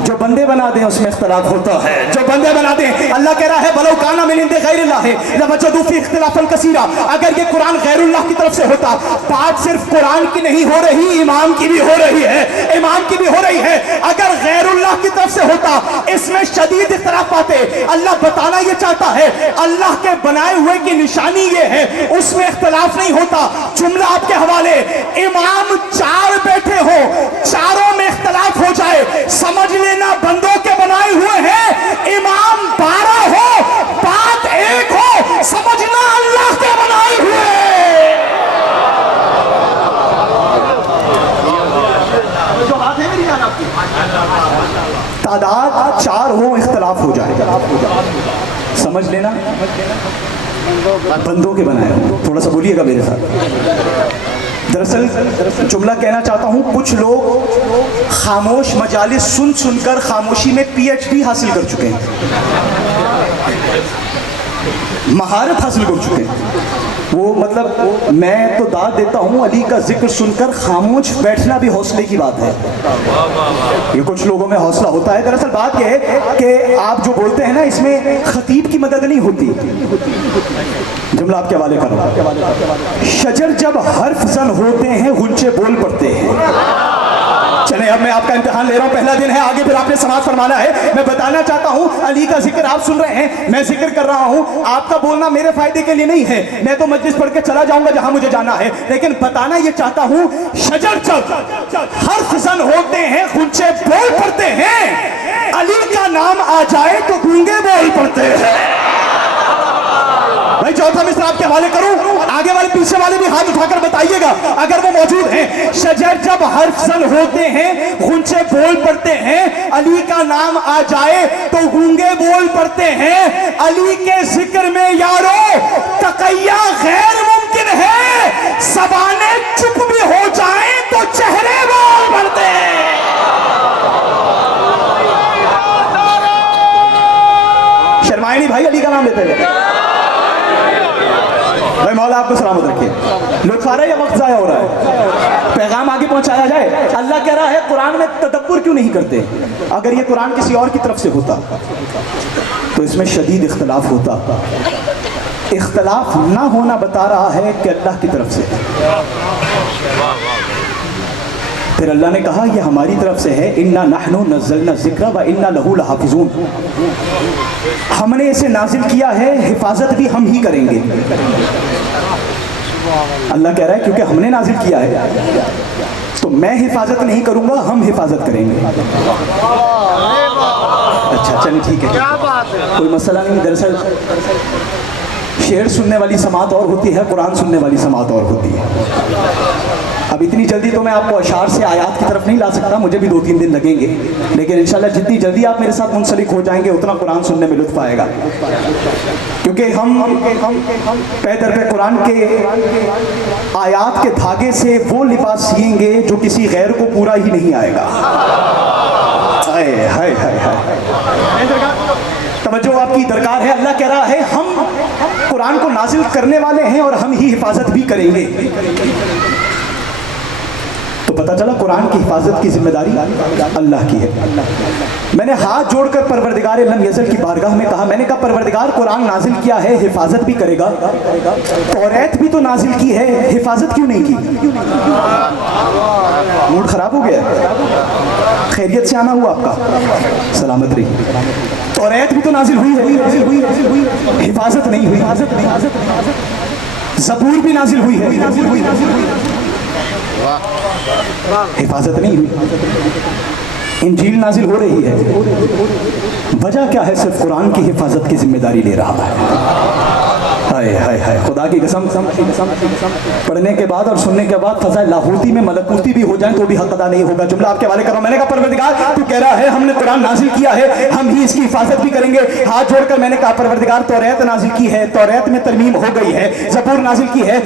जो बंदे बना दें उसमें इख्तिलाफ होता है, जो बंदे बना दें। अल्लाह कह रहा है वलौ काना मिन इंदि गैरिल्लाह लवजदू फीहि इख्तिलाफन कसीरा। अगर ये कुरान गैरुल्लाह की तरफ से होता, बात सिर्फ कुरान की नहीं हो रही, इमाम की भी हो रही है, इमाम की भी हो रही है। अगर गैरुल्लाह की तरफ से होता इसमें शदीद इख्तिलाफ पाते। अल्लाह बताना ये चाहता है अल्लाह के बनाए हुए की निशानी ये है, उसमें इख्तिलाफ नहीं होता। जुमला आपके हवाले, इमाम चार बैठे हो, चारों में इख्तिलाफ हो जाए, समझ लेना बंदों के बनाए हुए हैं। इमाम 12 हो, बात एक हो, समझना अल्लाह के बनाए हुए। जो बात है मेरी याद आपकी, तादाद 4 हो, इख्तिलाफ हो जाए, समझ लेना बंदों के बनाए हो। थोड़ा सा बोलिएगा मेरे साथ। दरअसल जुमला कहना चाहता हूं, कुछ लोग खामोश मजालिस सुन सुनकर खामोशी में PhD हासिल कर चुके हैं, महारत हासिल कर चुके हैं। वो मतलब मैं तो दाद देता हूं, अली का जिक्र सुनकर खामोश बैठना भी हौसले की बात है। ये कुछ लोगों में हौसला होता है। दरअसल बात यह है कि आप जो बोलते हैं ना, इसमें खतीब की मदद नहीं होती। जुमला आपके हवाले करो। शजर जब हर्फ जन होते हैं, गुंचे बोल पड़ते हैं। चले अब मैं आपका इम्तिहान ले रहा हूं, पहला दिन है, आगे फिर आपने समाज फरमाना है। मैं बताना चाहता हूं अली का जिक्र आप सुन रहे हैं, मैं जिक्र कर रहा हूं। आपका बोलना मेरे फायदे के लिए नहीं है, मैं तो मजलिस पढ़ के चला जाऊंगा जहां मुझे जाना है, लेकिन बताना यह चाहता हूं शजर जब हर्फ जन होते हैं, गुंचे बोल पड़ते हैं। अली का नाम आ जाए तो गूंगे बोल पड़ते हैं। भाई चौथा मिसर आपके हवाले करूं, आगे वाले पीछे वाले भी हाथ उठाकर बताइएगा अगर वो मौजूद हैं। शजर जब हर्फ जन होते हैं, गुंचे बोल पड़ते हैं। अली का नाम आ जाए तो गूंगे बोल पड़ते हैं। अली के जिक्र में यारो तकैया गैर मुमकिन है, ज़बाने चुप भी हो जाएं तो चेहरे बोल पड़ते हैं। नाम लेते हुए? भाई मौला आपको सलामत रखे। लुत्फ आ रहा है या वक्त ज़ाया हो रहा है? पैगाम आगे पहुंचाया जाए। अल्लाह कह रहा है कुरान में तदब्बुर क्यों नहीं करते? अगर ये कुरान किसी और की तरफ से होता तो इसमें शदीद इख्तलाफ होता। इख्तलाफ ना होना बता रहा है कि अल्लाह की तरफ से। फिर अल्लाह ने कहा यह हमारी तरफ से है, इन्ना नहनु नज़्ज़लना ज़िक्रा व इन्ना लहू लहाफ़िज़ून। हमने इसे नाजिल किया है, हिफाजत भी हम ही करेंगे। अल्लाह कह रहा है क्योंकि हमने नाजिल किया है तो मैं हिफाजत नहीं करूंगा, हम हिफाजत करेंगे। अच्छा चलिए ठीक है, कोई मसला नहीं। दरअसल शेर सुनने वाली समात और होती है, कुरान सुनने वाली समात और होती है। अब इतनी जल्दी तो मैं आपको अशार से आयात की तरफ नहीं ला सकता, मुझे भी 2-3 दिन लगेंगे, लेकिन इंशाल्लाह जितनी जल्दी आप मेरे साथ मुंसलिक हो जाएंगे उतना कुरान सुनने में लुत्फ आएगा। क्योंकि हम पे दर पे कुरान के आयात के धागे से वो लिबास सिएंगे जो किसी गैर को पूरा ही नहीं आएगा। हाय हाय हाय हाय, तवज्जो आपकी दरकार है। अल्लाह कह रहा है हम कुरान को नाजिल करने वाले हैं और हम ही हिफाजत भी करेंगे। तो पता चला कुरान की हिफाजत की जिम्मेदारी अल्लाह की है। मैंने हाथ जोड़कर परवरदिगार लम यज़ल की बारगाह में कहा, मैंने कहा परवरदिगार कुरान नाजिल किया है, हिफाजत भी करेगा। तौरात भी तो नाजिल की है, हिफाजत क्यों नहीं की? मूड खराब हो गया? खैरियत से आना हुआ आपका? सलामत रही। तौरात भी तो नाजिल हुई है, हिफाजत नहीं हुई। ज़बूर भी नाजिल हुई है, हिफाजत नहीं हुई। इंजील नाजिल हो रही है, वजह क्या है? सिर्फ कुरान की हिफाजत की जिम्मेदारी ले रहा है। हाय हाय हाय, खुदा की कसम पढ़ने के बाद और सुनने के बाद फज़ाए लाहूती में मलकूती भी हो जाए तो भी हक अदा नहीं होगा। जुमला आपके हवाले कर रहा हूं। मैंने कहा परवरदिगार तू कह रहा है हमने कुरान नाजिल किया है, हम ही इसकी हिफाजत भी करेंगे। हाथ जोड़कर मैंने कहा परवरदिगार तौरात नाजिल की है, तौरात में तरमीम हो गई है। ज़बूर नाजिल की है,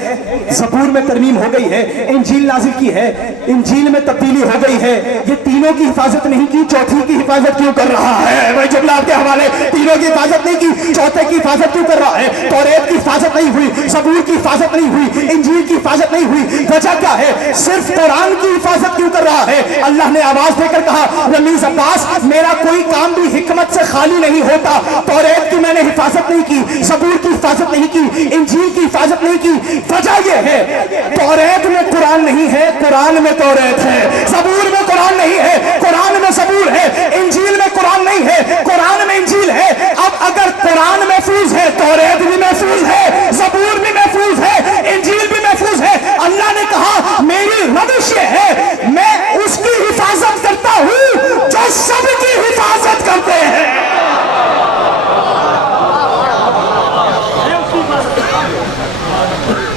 ज़बूर में तरमीम हो गई है। इंजील नाजिल की है, इंजील में तब्दीली हो गई है। ये तीनों की हिफाजत नहीं की, चौथी की हिफाजत क्यों कर रहा है? भाई जुमला आपके हवाले, तीनों की हिफाजत नहीं की, चौथे की हिफाजत क्यों कर रहा है? तौरात की हिफाजत नहीं हुई, ज़बूर की हिफाजत नहीं हुई, इंजील की हिफाजत नहीं हुई, वजह क्या है? सिर्फ कुरान की हिफाजत क्यों कर रहा है? अल्लाह ने आवाज देकर कहा रमीज अब्बास मेरा कोई काम भी हिकमत से खाली नहीं होता। तौरात की मैंने हिफाजत नहीं की, ज़बूर की हिफाजत नहीं की, इंजील की हिफाजत नहीं की। वजह यह है तौरात में कुरान नहीं है, कुरान में तौरात है। ज़बूर में कुरान नहीं है, कुरान में ज़बूर है। इंजील में कुरान नहीं है, कुरान में इंजील है। अब अगर कुरान महफूज है, तौरात भी महफूज है, ज़बूर भी महफूज है, इंजील भी महफूज है। अल्लाह ने कहा मेरी रविश ये है, मैं उसकी हिफाजत करता हूं जो सबकी हिफाजत करते हैं।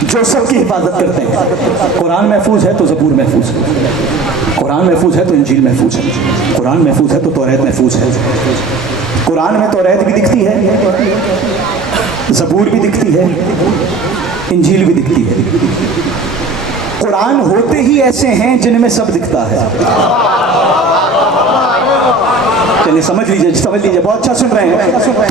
जो सबकी हिफाजत करते हैं। कुरान महफूज है तो ज़बूर महफूज है, कुरान महफूज है तो इंजील महफूज है, कुरान महफूज है तो तौरात महफूज है। कुरान में तौरात भी दिखती है, ज़बूर भी दिखती है, इंजील भी दिखती है। कुरान होते ही ऐसे हैं जिनमें सब दिखता है। चलिए समझ लीजिए, बहुत अच्छा सुन रहे हैं।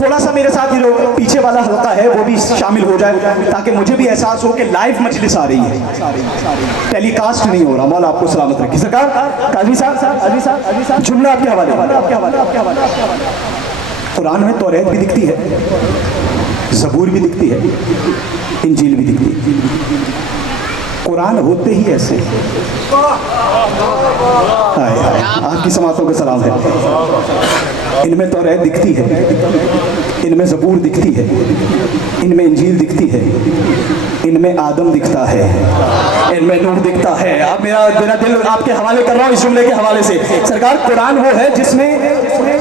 थोड़ा सा मेरे साथ ये पीछे वाला हल्का है वो भी शामिल हो जाए ताकि मुझे भी एहसास हो कि लाइव मजलिस आ रही है, टेलीकास्ट नहीं हो रहा। मौला आपको सलामत रखिए। सरकार काजी साहब जुमला आपके हवाले। कुरान में तौरात भी दिखती है, ज़बूर भी दिखती है, इंजील भी दिखती है। कुरान होते ही ऐसे। हाय हाय, आपकी समातों का सलाम है। इनमें तौरात दिखती है, इनमें ज़बूर दिखती है, इनमें इंजील दिखती है, इनमें आदम दिखता है, इनमें नूह दिखता है। आप मेरा दिल आपके हवाले कर रहा हूँ इस जुमले के हवाले से। सरकार कुरान वो है जिसमें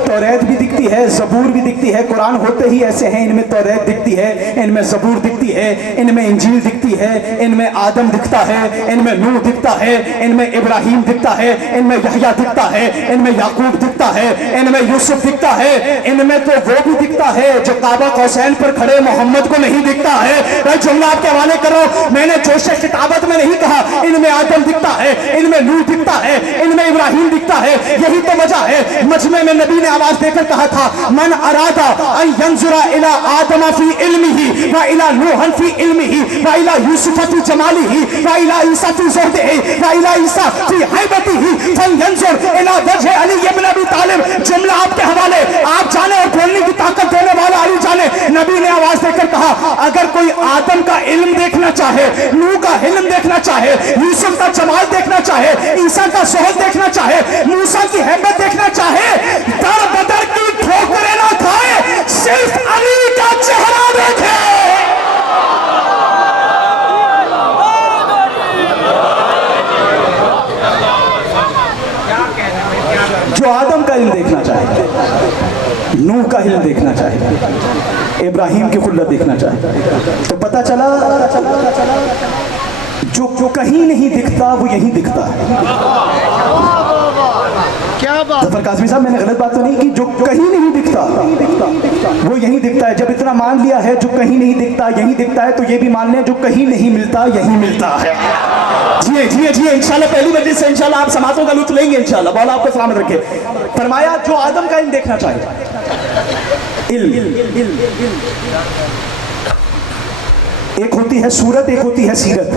तौरात भी दिखती है, ज़बूर भी दिखती है। कुरान होते ही ऐसे हैं, इनमें तौरात दिखती है, इनमें ज़बूर दिखती है, इनमें इंजील दिखती है, इनमें आदम दिखता है, इनमें नूह दिखता है, इनमें इब्राहीम दिखता है, इनमें यहया दिखता है, इनमें याकूब दिखता है, इनमें यूसुफ दिखता है इनमें तो वो भी दिखता है जो काबा कौसैन पर खड़े मोहम्मद को नहीं दिखता है। मैं जुमला आपके हवाले कर रहा हूं, मैंने जोश किताबत में नहीं कहा इनमें आदम दिखता है, इनमें नूह दिखता है, इनमें इब्राहिम दिखता है। यही तो वजह है मजमे में नबी ने आवाज देकर कहा था मन अरादा अन यंजुरा इला आदम फी इल्मिही व इला नूह फी इल्मिही व इला यूसुफ फी जमालिही व इला ईसा फी ज़ुहदिही व इला ईसा फी हैबतिही फलयंजुर इला वजह अली इब्न अबी तालिब। जुमला आपके हवाले, आप जाने और बोलने की ताकत देने वाला अली जाने। नबी ने आवाज देकर कहा अगर कोई आदम का इल्म देखना चाहे, नूह का इल्म देखना चाहे, यूसुफ का जमाल देखना चाहे, ईसा का ज़ुहद देखना चाहे, मूसा की हैबत देखना चाहे, दर बदर की ठोकरें ना खाए, सिर्फ अली का चेहरा देखे। जो आदम का इल्म देखना चाहे, नूह का इल्म देखना चाहे, इब्राहिम की खुल्लत देखना चाहे, तो पता चला जो कहीं नहीं दिखता वो यहीं दिखता है। क्या बात। जफर काज़मी साहब, मैंने गलत बात तो नहीं की। जो कहीं नहीं दिखता वो यहीं दिखता है। जब इतना मान लिया है जो कहीं नहीं दिखता यहीं दिखता है, तो ये भी मान लें जो कहीं नहीं मिलता यहीं मिलता है। जिए जिए जिए इंशाल्लाह पहली मजलिस से इंशाल्लाह आप समातों का लुत्फ लेंगे इंशाल्लाह। मौला आपको सलामत रखे। फरमाया जो आदम का इल्म देखना चाहे, इल्म एक होती है सूरत, एक होती है सीरत।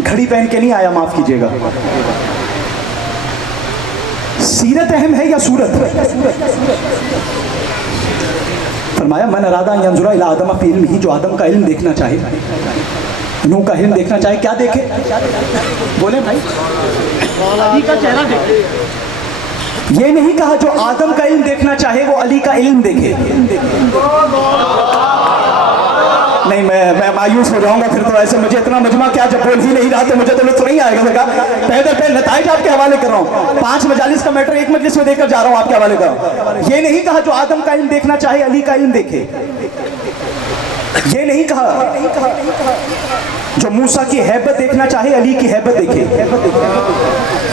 घड़ी पहन के नहीं आया, माफ कीजिएगा। सीरत अहम है या सूरत? फरमाया मन अरादा यंजुरा इला आदम फी इल्मिही, जो आदम का इल्म देखना चाहे, नूह का इल्म देखना चाहे, क्या देखे? बोले भाई, अली का चेहरा देखे। ये नहीं कहा जो आदम का इल्म देखना चाहे वो अली का इल्म देखे। नहीं, मैं मायूस हो जाऊंगा फिर तो। ऐसे मुझे इतना मजमा क्या, जब बोल ही नहीं रहा तो मुझे तो लुत्फ नहीं आएगा। लगा पहले नताइज आपके हवाले कर रहा हूँ। 5 मजालिस का मैटर एक मजलिस में देकर जा रहा हूँ, आपके हवाले कर रहा हूँ। ये नहीं कहा जो आदम का इल्म देखना चाहे अली का इल्म देखे। ये नहीं कहा जो मूसा की हैबत देखना चाहे अली की हैबत देखे।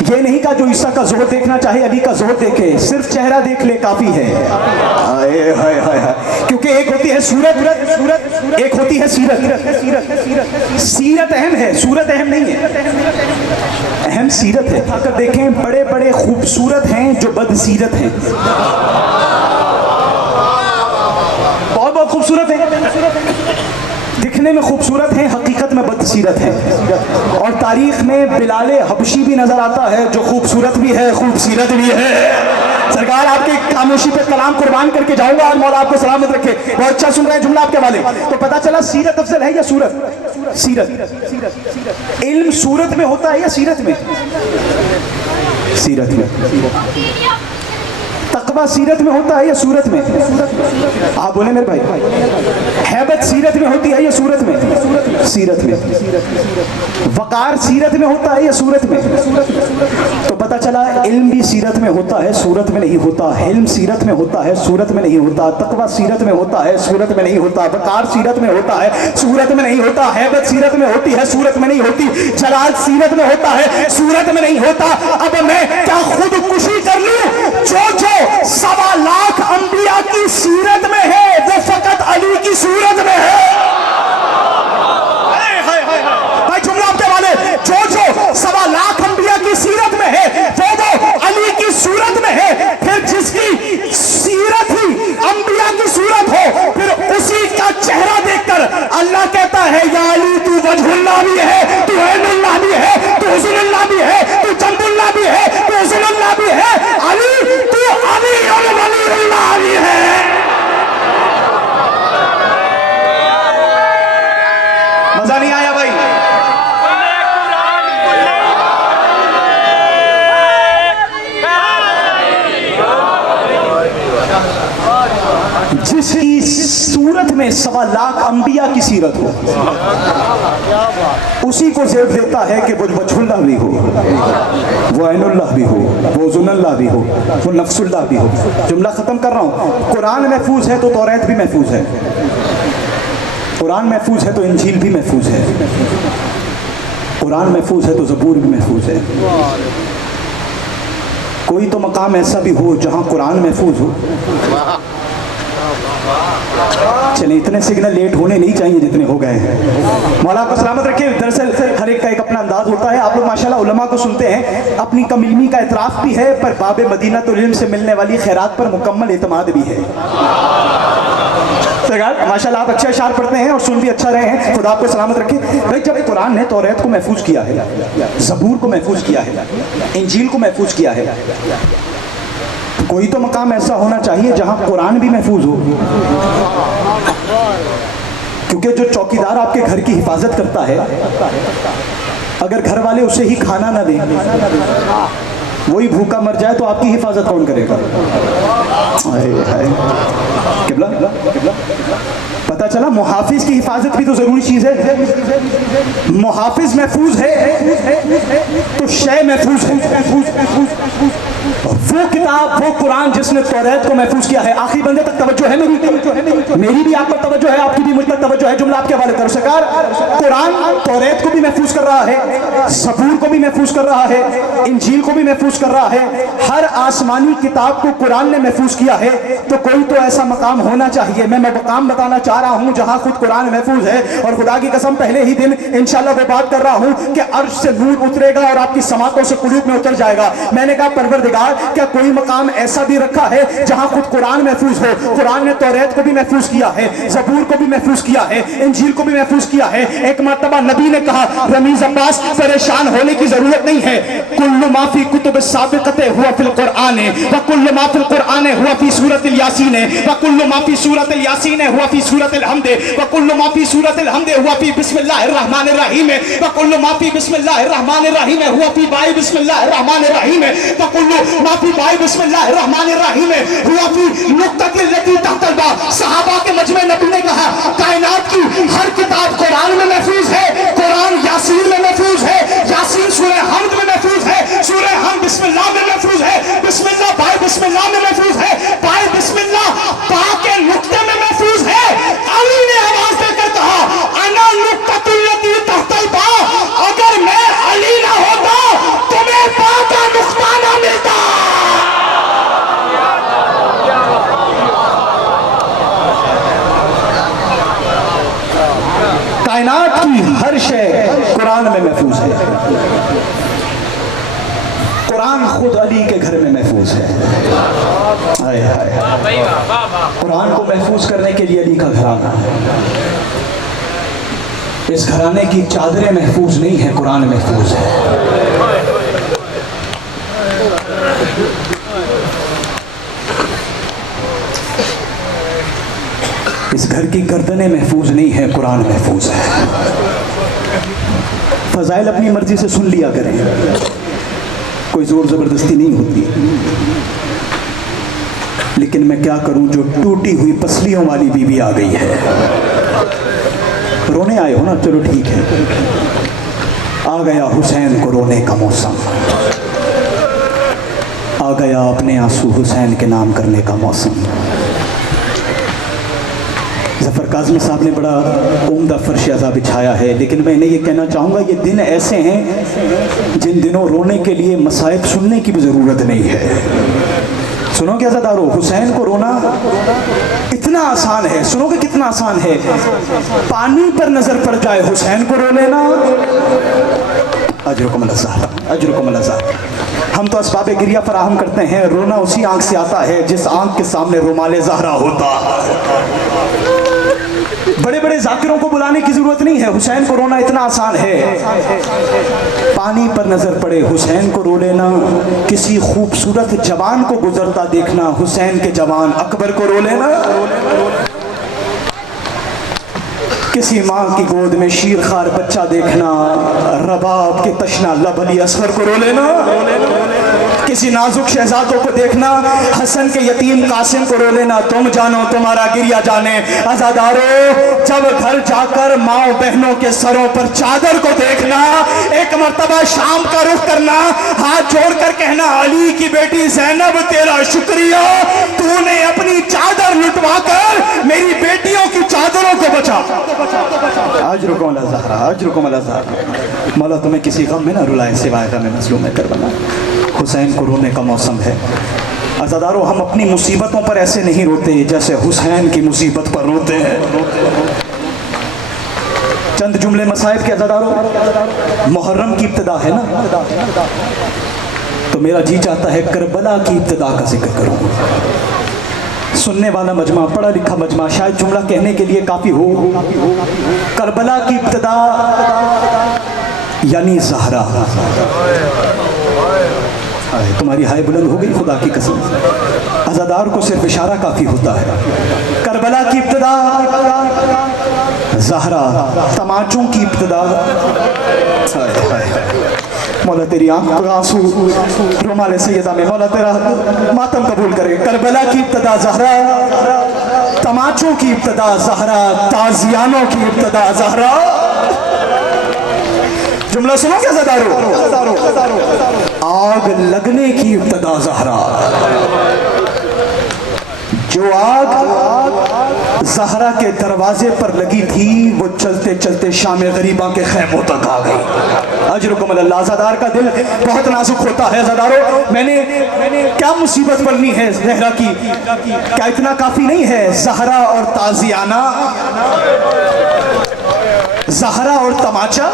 ये नहीं कहा जो ईसा का ज़ुहद देखना चाहे अली का ज़ुहद देखे। सिर्फ चेहरा देख ले काफी है। हाय हाय हाय हाय। क्योंकि एक होती है सूरत, एक होती है सीरत। सीरत अहम है, सूरत अहम नहीं है। अहम सीरत है। अगर देखें बड़े बड़े खूबसूरत हैं जो बदसीरत हैं। बहुत बहुत खूबसूरत है, दिखने में खूबसूरत है, हकीकत में बदसीरत है। और तारीख में बिलाले हबशी भी नजर आता है जो खूबसूरत भी है, खूबसीरत भी है। सरकार आपकी खामोशी पे कलाम कुर्बान करके जाऊंगा और मौला आपको सलामत रखे। बहुत अच्छा सुन रहे हैं जुमला आपके वाले। तो पता चला सीरत अफजल है या सूरत? सीरत। इल्म सूरत में होता है या सीरत में? सीरत में। तकवा सीरत में होता है या सूरत में? आप बोले मेरे भाई। हैबत सीरत में होती है या सूरत में? सीरत में। वकार सीरत में होता है या सूरत में? तो पता चला इल्म भी सीरत में होता है, सूरत में नहीं होता। इल्म सीरत में होता है, सूरत में नहीं होता। तकवा सीरत में होता है, सूरत में नहीं होता। वकार सीरत में होता है, सूरत में नहीं होता। हैबत सीरत में होती है, सूरत में नहीं होती। जलाल सीरत में होता है, सूरत में नहीं होता। अब मैं क्या खुदकुशी कर लूं? जो 1.25 लाख अंबिया की सीरत में है वो फकत अली की सूरत में है। भाई जुमला आपके वाले, जो 1.25 लाख अंबिया की सीरत में है वो अली की सूरत में है। फिर जिसकी सीरत ही अंबिया की सूरत हो, फिर उसी का चेहरा देखकर अल्लाह कहता है या अली तू वजहुल्लाह भी है, तू ऐनुल्लाह भी है, तू हुस्नुल्लाह भी है, तू जंबुल्लाह भी है, तू हुस्नुल्लाह भी है। अली तू अली और वलीउल्लाह भी है। मजा नहीं आया भाई? जिसकी सूरत में 1.25 लाख अंबिया की सीरत हो, उसी को ज़ेब देता है कि वो वजहुल्लाह भी हो, वो ऐनुल्लाह भी हो, वो ज़ुल्लाह भी हो, वो नफ्सुल्लाह भी हो। जुमला ख़त्म कर रहा हूँ। कुरान महफूज है तो तौरात भी महफूज है, कुरान महफूज है तो इंजील भी महफूज है, कुरान महफूज है तो ज़बूर भी महफूज है। कोई तो मकाम ऐसा भी हो जहां कुरान महफूज हो। चलिए, इतने सिग्नल लेट होने नहीं चाहिए जितने हो गए हैं। मौला को सलामत रखे। दरअसल हर एक का एक अपना अंदाज होता है। आप लोग माशाल्लाह उलमा को सुनते हैं, अपनी कम इल्मी का इतराफ़ भी है, पर बाब मदीना तो इल्म से मिलने वाली खैरात पर मुकम्मल एतमाद भी है। माशाल्लाह आप अच्छे अशार पढ़ते हैं और सुन भी अच्छा रहे हैं, खुदा आपको सलामत रखे। भाई, जब कुरान ने तौरात को महफूज किया है, ज़बूर को महफूज किया है, इंजील को महफूज किया है, तो कोई तो मकाम ऐसा होना चाहिए जहां कुरान भी महफूज हो। क्योंकि जो चौकीदार आपके घर की हिफाजत करता है, अगर घर वाले उसे ही खाना ना दें, वही भूखा मर जाए, तो आपकी हिफाजत कौन करेगा? किबला पता चला मुहाफिज की हिफाजत भी तो जरूरी चीज है। मुहाफिज महफूज है तो शय महफूज है। वो किताब, वो कुरान जिसने तौरात को महफूज किया है। आखिरी बंदे तक तवज्जो है मेरी भी आप पर तवज्जो है, आपकी भी मुझ पर तवज्जो है। जुमला आपके हवाले करो। सरकार, कुरान तौरात को भी महफूज कर रहा है, ज़बूर को भी महफूज कर रहा है, इंजील को भी महफूज कर रहा है। हर आसमानी किताब को कुरान ने महफूज किया है। तो कोई तो ऐसा मकाम होना चाहिए, मैं मकाम बताना चाह रहा हूं जहां खुद कुरान महफूज है। और खुदा की कसम, पहले ही दिन इंशाल्लाह वो बात कर रहा हूं कि अर्श से नूर उतरेगा और आपकी समातों से कुलूब में उतर जाएगा। मैंने कहा, परवरदिगार, क्या कोई मकाम ऐसा भी रखा है जहां खुद कुरान महफूज हो? कुरान ने तौरात को भी महफूज किया है, ज़बूर को भी महफूज किया है, इंजील को भी महफूज किया है। एक मर्तबा नबी ने कहा, रमीज अब्बास, परेशान होने की जरूरत नहीं है। कुल्लु माफी कुतुब साबिक़ते हुआ फिल कुरआन व कुल्लु मा फिल कुरआन हुआ फी सूरतिल यासीन व कुल्लु मा फी सूरतिल यासीन हुआ फी सूरतिल हम्द व कुल्लु मा फी सूरतिल हम्द हुआ फी बिस्मिल्लाहिर रहमानिर रहीम व कुल्लु मा फी बिस्मिल्लाहिर रहमानिर रहीम हुआ फी बाई बिस्मिल्लाहिर रहमानिर रहीम व कुल्लु मा फी बाई बिस्मिल्लाहिर रहमानिर रहीम हुआ फी नुक्ततिल लती तहतल बा। सहाबा के मजमे नबी ने कहा, कायनात की हर किताब कुरान में महफूज है। कुरान यासीन में महफूज है, यासीन सूरह हम्द में महफूज है, सूरह हम्द बिस्मिल्लाह में महफूज है, बिस्मिल्लाह बाय बिस्मिल्लाह में महफूज है, बाय बिस्मिल्लाह बा के नुक्ते में महफूज है। अली ने आवाज देकर कहा, अना नुक्ततुल लती तहतल बा। अगर मैं अली ना होता, तुम्हें बा का नुक्ता ना मिलता। कायनात की हर शय कुरान में महफूज है। कुरान खुद अली के घर में महफूज है। हाय हाय, कुरान को महफूज करने के लिए अली का घराना है। इस घराने की चादरें महफूज नहीं है, कुरान महफूज है। इस घर की गर्दनें महफूज नहीं है, कुरान महफूज है। फजाइल अपनी मर्जी से सुन लिया करें, कोई जोर जबरदस्ती नहीं होती। लेकिन मैं क्या करूं, जो टूटी हुई पसलियों वाली बीवी आ गई है। रोने आए हो ना, चलो ठीक है। आ गया हुसैन को रोने का मौसम, आ गया अपने आंसू हुसैन के नाम करने का मौसम। जफर काज़मी साहब ने बड़ा उम्दा फर्श अज़ा बिछाया है, लेकिन मैं इन्हें ये कहना चाहूँगा, ये दिन ऐसे हैं जिन दिनों रोने के लिए मसाइब सुनने की भी ज़रूरत नहीं है। सुनोगे अज़ादारो, हुसैन को रोना इतना आसान है। सुनोगे कितना आसान है? पानी पर नज़र पड़ जाए, हुसैन को रो लेना। अजरुकुम अल्लाह, अजरुकुम अल्लाह। हम तो असबाब गिरिया फराहम करते हैं। रोना उसी आंख से आता है जिस आंख के सामने रुमाले ज़हरा होता। बड़े बड़े जाकिरों को बुलाने की जरूरत नहीं है, हुसैन को रोना इतना आसान है। पानी पर नजर पड़े, हुसैन को रो लेना। किसी खूबसूरत जवान को गुजरता देखना, हुसैन के जवान अकबर को रो लेना। किसी माँ की गोद में शीर खार बच्चा देखना, रबाब के तशना लब अली असगर को रो लेना। किसी नाजुक शहजादों को देखना, हसन के यतीम कासिम को रो लेना। तुम जानो तुम्हारा गिरिया जाने। आजादारो, जब घर जाकर माओ बहनों के सरों पर चादर को देखना, एक मर्तबा शाम का रुख करना, हाथ जोड़कर कहना, अली की बेटी ज़ैनब तेरा शुक्रिया, तूने अपनी चादर लुटवा कर मेरी बेटियों की चादरों को बचा। आज रुको अला ज़हरा, आज रुको अला ज़हरा। मौला तुम्हें किसी गम में ना रुलाए सिवाय गम मज़लूम में कर बना। हुसैन को रोने का मौसम है। अज़ादारों, हम अपनी मुसीबतों पर ऐसे नहीं रोते जैसे हुसैन की मुसीबत पर रोते हैं। चंद जुमले मसाइब के अज़ादारों, मुहर्रम की इब्तिदा है ना, तो मेरा जी चाहता है करबला की इब्तिदा का जिक्र करूं। सुनने वाला मजमा, पढ़ा लिखा मजमा, शायद जुमला कहने के लिए काफ़ी हो। करबला की इब्तिदा यानी ज़हरा। तुम्हारी हाय बुलंद हो गई खुदा की कसम। अज़ादार को सिर्फ इशारा काफ़ी होता है। करबला की इब्तिदा ज़हरा, तमाचों की इब्तिदा। मौला तेरी आंखों का आंसू रुमाल सैयदा में मौला तेरा मातम कबूल करे। करबला की इब्तिदा ज़हरा, तमाचों की इब्तिदा ज़हरा, ताज़ियानों की इब्तिदा ज़हरा। जुमला सुनो क्या ज़दारो? आग लगने की इब्तिदा ज़हरा। जो आग ज़हरा के दरवाजे पर लगी थी वो चलते चलते शाम गरीबा के खैमों तक आ गई। अजरुकुम अल्लाह। ज़हरा का दिल बहुत नाजुक होता है। ज़हरा मैंने क्या मुसीबत पड़नी है ज़हरा की, क्या इतना काफ़ी नहीं है? ज़हरा और ताज़ियाना, ज़हरा और तमाचा।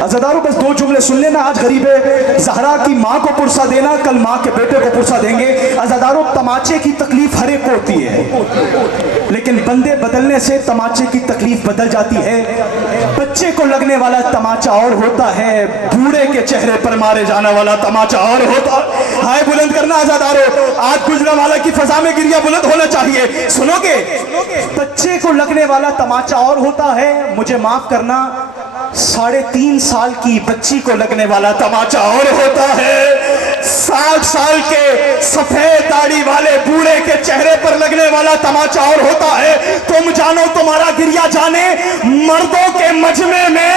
अज़ादारों बस दो जुमले सुन लेना। आज गरीबे ज़हरा की माँ को पुरसा देना, कल माँ के बेटे को पुरसा देंगे। अज़ादारों तमाचे की तकलीफ हर एक को होती है, लेकिन बंदे बदलने से तमाचे की तकलीफ बदल जाती है। बच्चे को लगने वाला तमाचा और होता है, बूढ़े के चेहरे पर मारे जाने वाला तमाचा और होता है। हाय बुलंद करना अज़ादारों, आज गुजरांवाला की फजा में गिरिया बुलंद होना चाहिए। सुनोगे? बच्चे को लगने वाला तमाचा और होता है, मुझे माफ करना 3.5 साल की बच्ची को लगने वाला तमाचा और होता है। 60 साल के सफेद दाढ़ी वाले बूढ़े के चेहरे पर लगने वाला तमाचा और होता है। तुम जानो तुम्हारा गिरिया जाने, मर्दों के मजमे में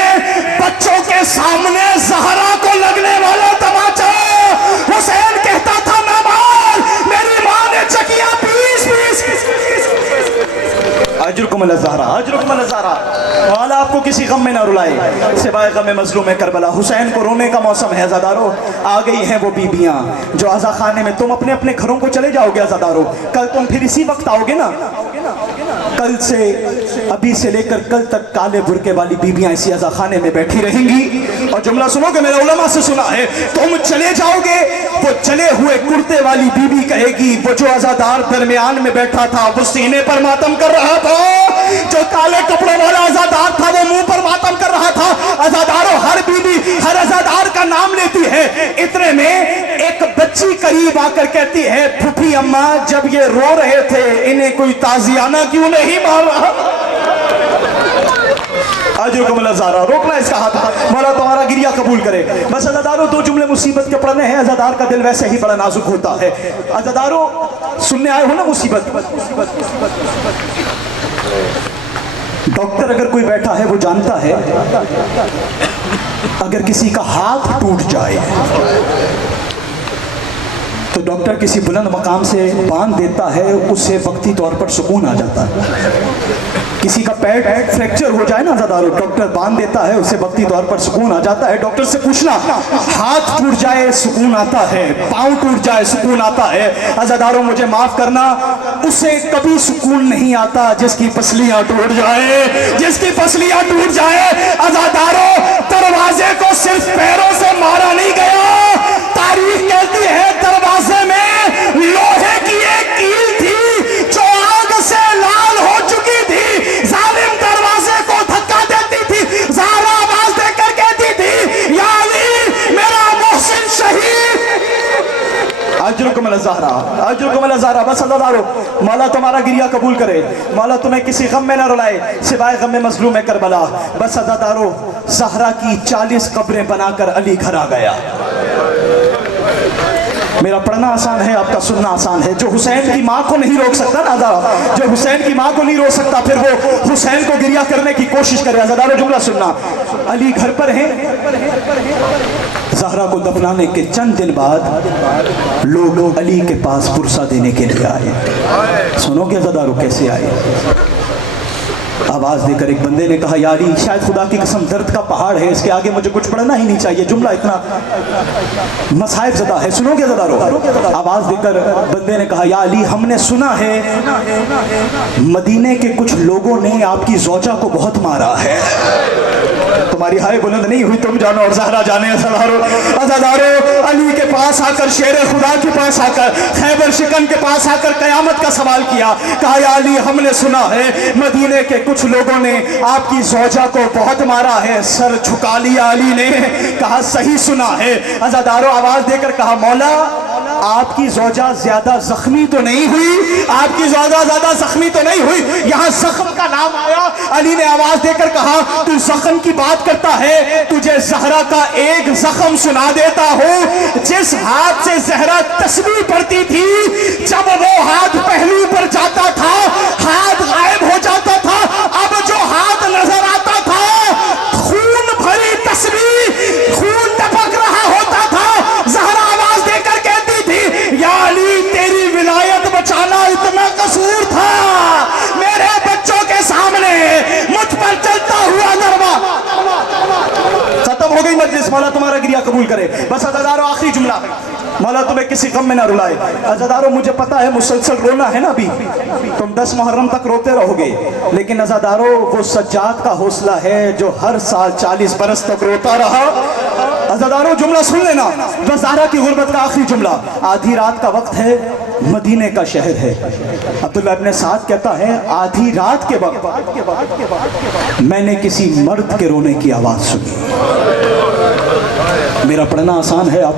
बच्चों के सामने ज़हरा को लगने वाला तमाचा। हुसैन कहता था मेहमान, मेरी मां ने चकिया 20 अजरुकुम अला ज़हरा, अजरुकुम अला ज़हरा। वाला आपको किसी गम में ना रुलाए सिवाय गम मजलूम करबला। हुसैन को रोने का मौसम है अज़ादारों। आ गई हैं वो बीबियां जो आज़ा खाने में, तुम अपने अपने घरों को चले जाओगे अज़ादारों, कल तुम फिर इसी वक्त आओगे ना। कल से, अभी से लेकर कल तक काले बुरके वाली बीबियां इसी आज़ा खाने में बैठी रहेंगी। और जुमला सुनोगे, मेरे उलमा से सुना है, तुम चले जाओगे, वो चले हुए कुर्ते वाली बीबी कहेगी, वो जो अज़ादार दरमियान में बैठा था वो सीने पर मातम कर रहा था, जो काले कपड़ों वाला अज़ादार था वो मुंह पर मातम कर रहा था। अज़ादारों, हर बीबी हर अज़ादार का नाम लेती है। इतने में एक बच्ची करीब आकर कहती है, फूफी अम्मा जब ये रो रहे थे इन्हें कोई ताज़ियाना क्यों नहीं मार रहा? अजरुकुम अला ज़हरा, रोकना इसका हाथ, मौला तुम्हारा गिरिया कबूल करे। बस अज़ादारों, दो जुमले मुसीबत के पढ़ने हैं। अज़ादार का दिल वैसे ही बड़ा नाजुक होता है। अज़ादारों सुनने आए हो ना मुसीबत। डॉक्टर अगर कोई बैठा है वो जानता है, अगर किसी का हाथ टूट जाए तो डॉक्टर किसी बुलंद मकाम से बांध देता है, उससे वक्ती तौर पर सुकून आ जाता है। किसी का पैर फ्रैक्चर हो जाए ना अज़ादारों, डॉक्टर बांध देता है, उससे वक्ती तौर पर सुकून आ जाता है। डॉक्टर से पूछना, हाथ टूट जाए सुकून आता है, पाँव टूट जाए सुकून आता है। अज़ादारों मुझे माफ करना, उसे कभी सुकून नहीं आता जिसकी पसलियां टूट जाए, जिसकी पसलियां टूट जाए। अज़ादारों, दरवाजे को सिर्फ पैरों से मारा नहीं गया, तारीख कहती है दरवाजे में लोहे की एक कील थी जो आग से लाल हो चुकी थी। जालिम दरवाजे को धक्का देती थी, ज़हरा आवाज देकर कहती थी, या अली मेरा मोहसिन शहीद। अजरुकुम अला ज़हरा, अजरुकुम अला ज़हरा। बस अज़ादारों, मौला तुम्हारा गिरिया कबूल करे, मौला तुम्हें किसी गम में न रुलाए सिवाय गम मजलूम करबला। बस अज़ादारों, ज़हरा की 40 कब्रें बनाकर अली घर आ गया। मेरा पढ़ना आसान है, आपका सुनना आसान है। जो हुसैन की माँ को नहीं रोक सकता ना, जो हुसैन की माँ को नहीं रोक सकता, फिर वो हुसैन को गिरिया करने की कोशिश करे। अज़ादारों जुमला सुनना, अली घर पर हैं। ज़हरा को दफनाने के चंद दिन बाद लोग अली के पास पुरसा देने के लिए आए। सुनोगे अज़ादारों कैसे आए? आवाज देकर एक बंदे ने कहा, या अली शायद खुदा की कसम दर्द का पहाड़ है, इसके आगे मुझे कुछ पढ़ना ही नहीं चाहिए, जुमला इतना मसाइब ज़दा है, सुनोगे ज़दारो? आवाज देकर बंदे ने कहा, या अली हमने सुना है मदीने के कुछ लोगों ने आपकी ज़ौजा को बहुत मारा है। तुम्हारी हाय बुलंद नहीं हुई, तुम जानो और ज़हरा जाने। अज़ादारो अली के पास आकर, शेर खुदा के पास आकर, खैबर शिकन के पास आकर कयामत का सवाल किया। कहा, या अली हमने सुना है मदीने के कुछ लोगों ने आपकी ज़ौजा को बहुत मारा है। सर झुका लिया अली ने, कहा सही सुना है। अज़ादारो आवाज देकर कहा, मौला आपकी ज़ौजा ज्यादा जख्मी तो नहीं हुई, आपकी ज़ौजा ज्यादा जख्मी तो नहीं हुई, यहाँ जख्म का नाम आया। अली ने आवाज देकर कहा, तू जख्म की बात करता है, तुझे ज़हरा का एक जख्म सुना देता हूँ। जिस हाथ से ज़हरा तस्बीह पढ़ती थी, जब वो हाथ पहलू पर जाता था हाथ गायब हो जाता था, अब जो हाथ नजर आता था खून भरी तस्बीह, खून टपक रहा होता था। ज़हरा आवाज देकर कहती थी, या अली तेरी विलायत बचाना इतना कसूर था, मेरे बच्चों के सामने मुझ पर चलता हुआ नरवा। खत्म हो गई मजलिस, मौला तुम्हारा गिरिया कबूल करे। बस अज़ादारो आखिरी जुमला, मौला तुम्हें किसी गम में ना रुलाए। अज़ादारो मुझे पता है मुसलसल रोना है ना, अभी तुम 10 मुहर्रम तक रोते रहोगे, लेकिन अज़ादारो वो सज्जाद का हौसला है जो हर साल 40 बरस तक रोता रहा। अज़ादारो जुमला सुन लेना, बस ज़हरा की गुर्बत का आखिरी जुमला। आधी रात का वक्त है, मदीने का शहर है। अब्दुल्लाह इब्ने साद कहता है, आधी रात के वक्त मैंने किसी मर्द के रोने की आवाज सुनी। मेरा पढ़ना आसान है, आप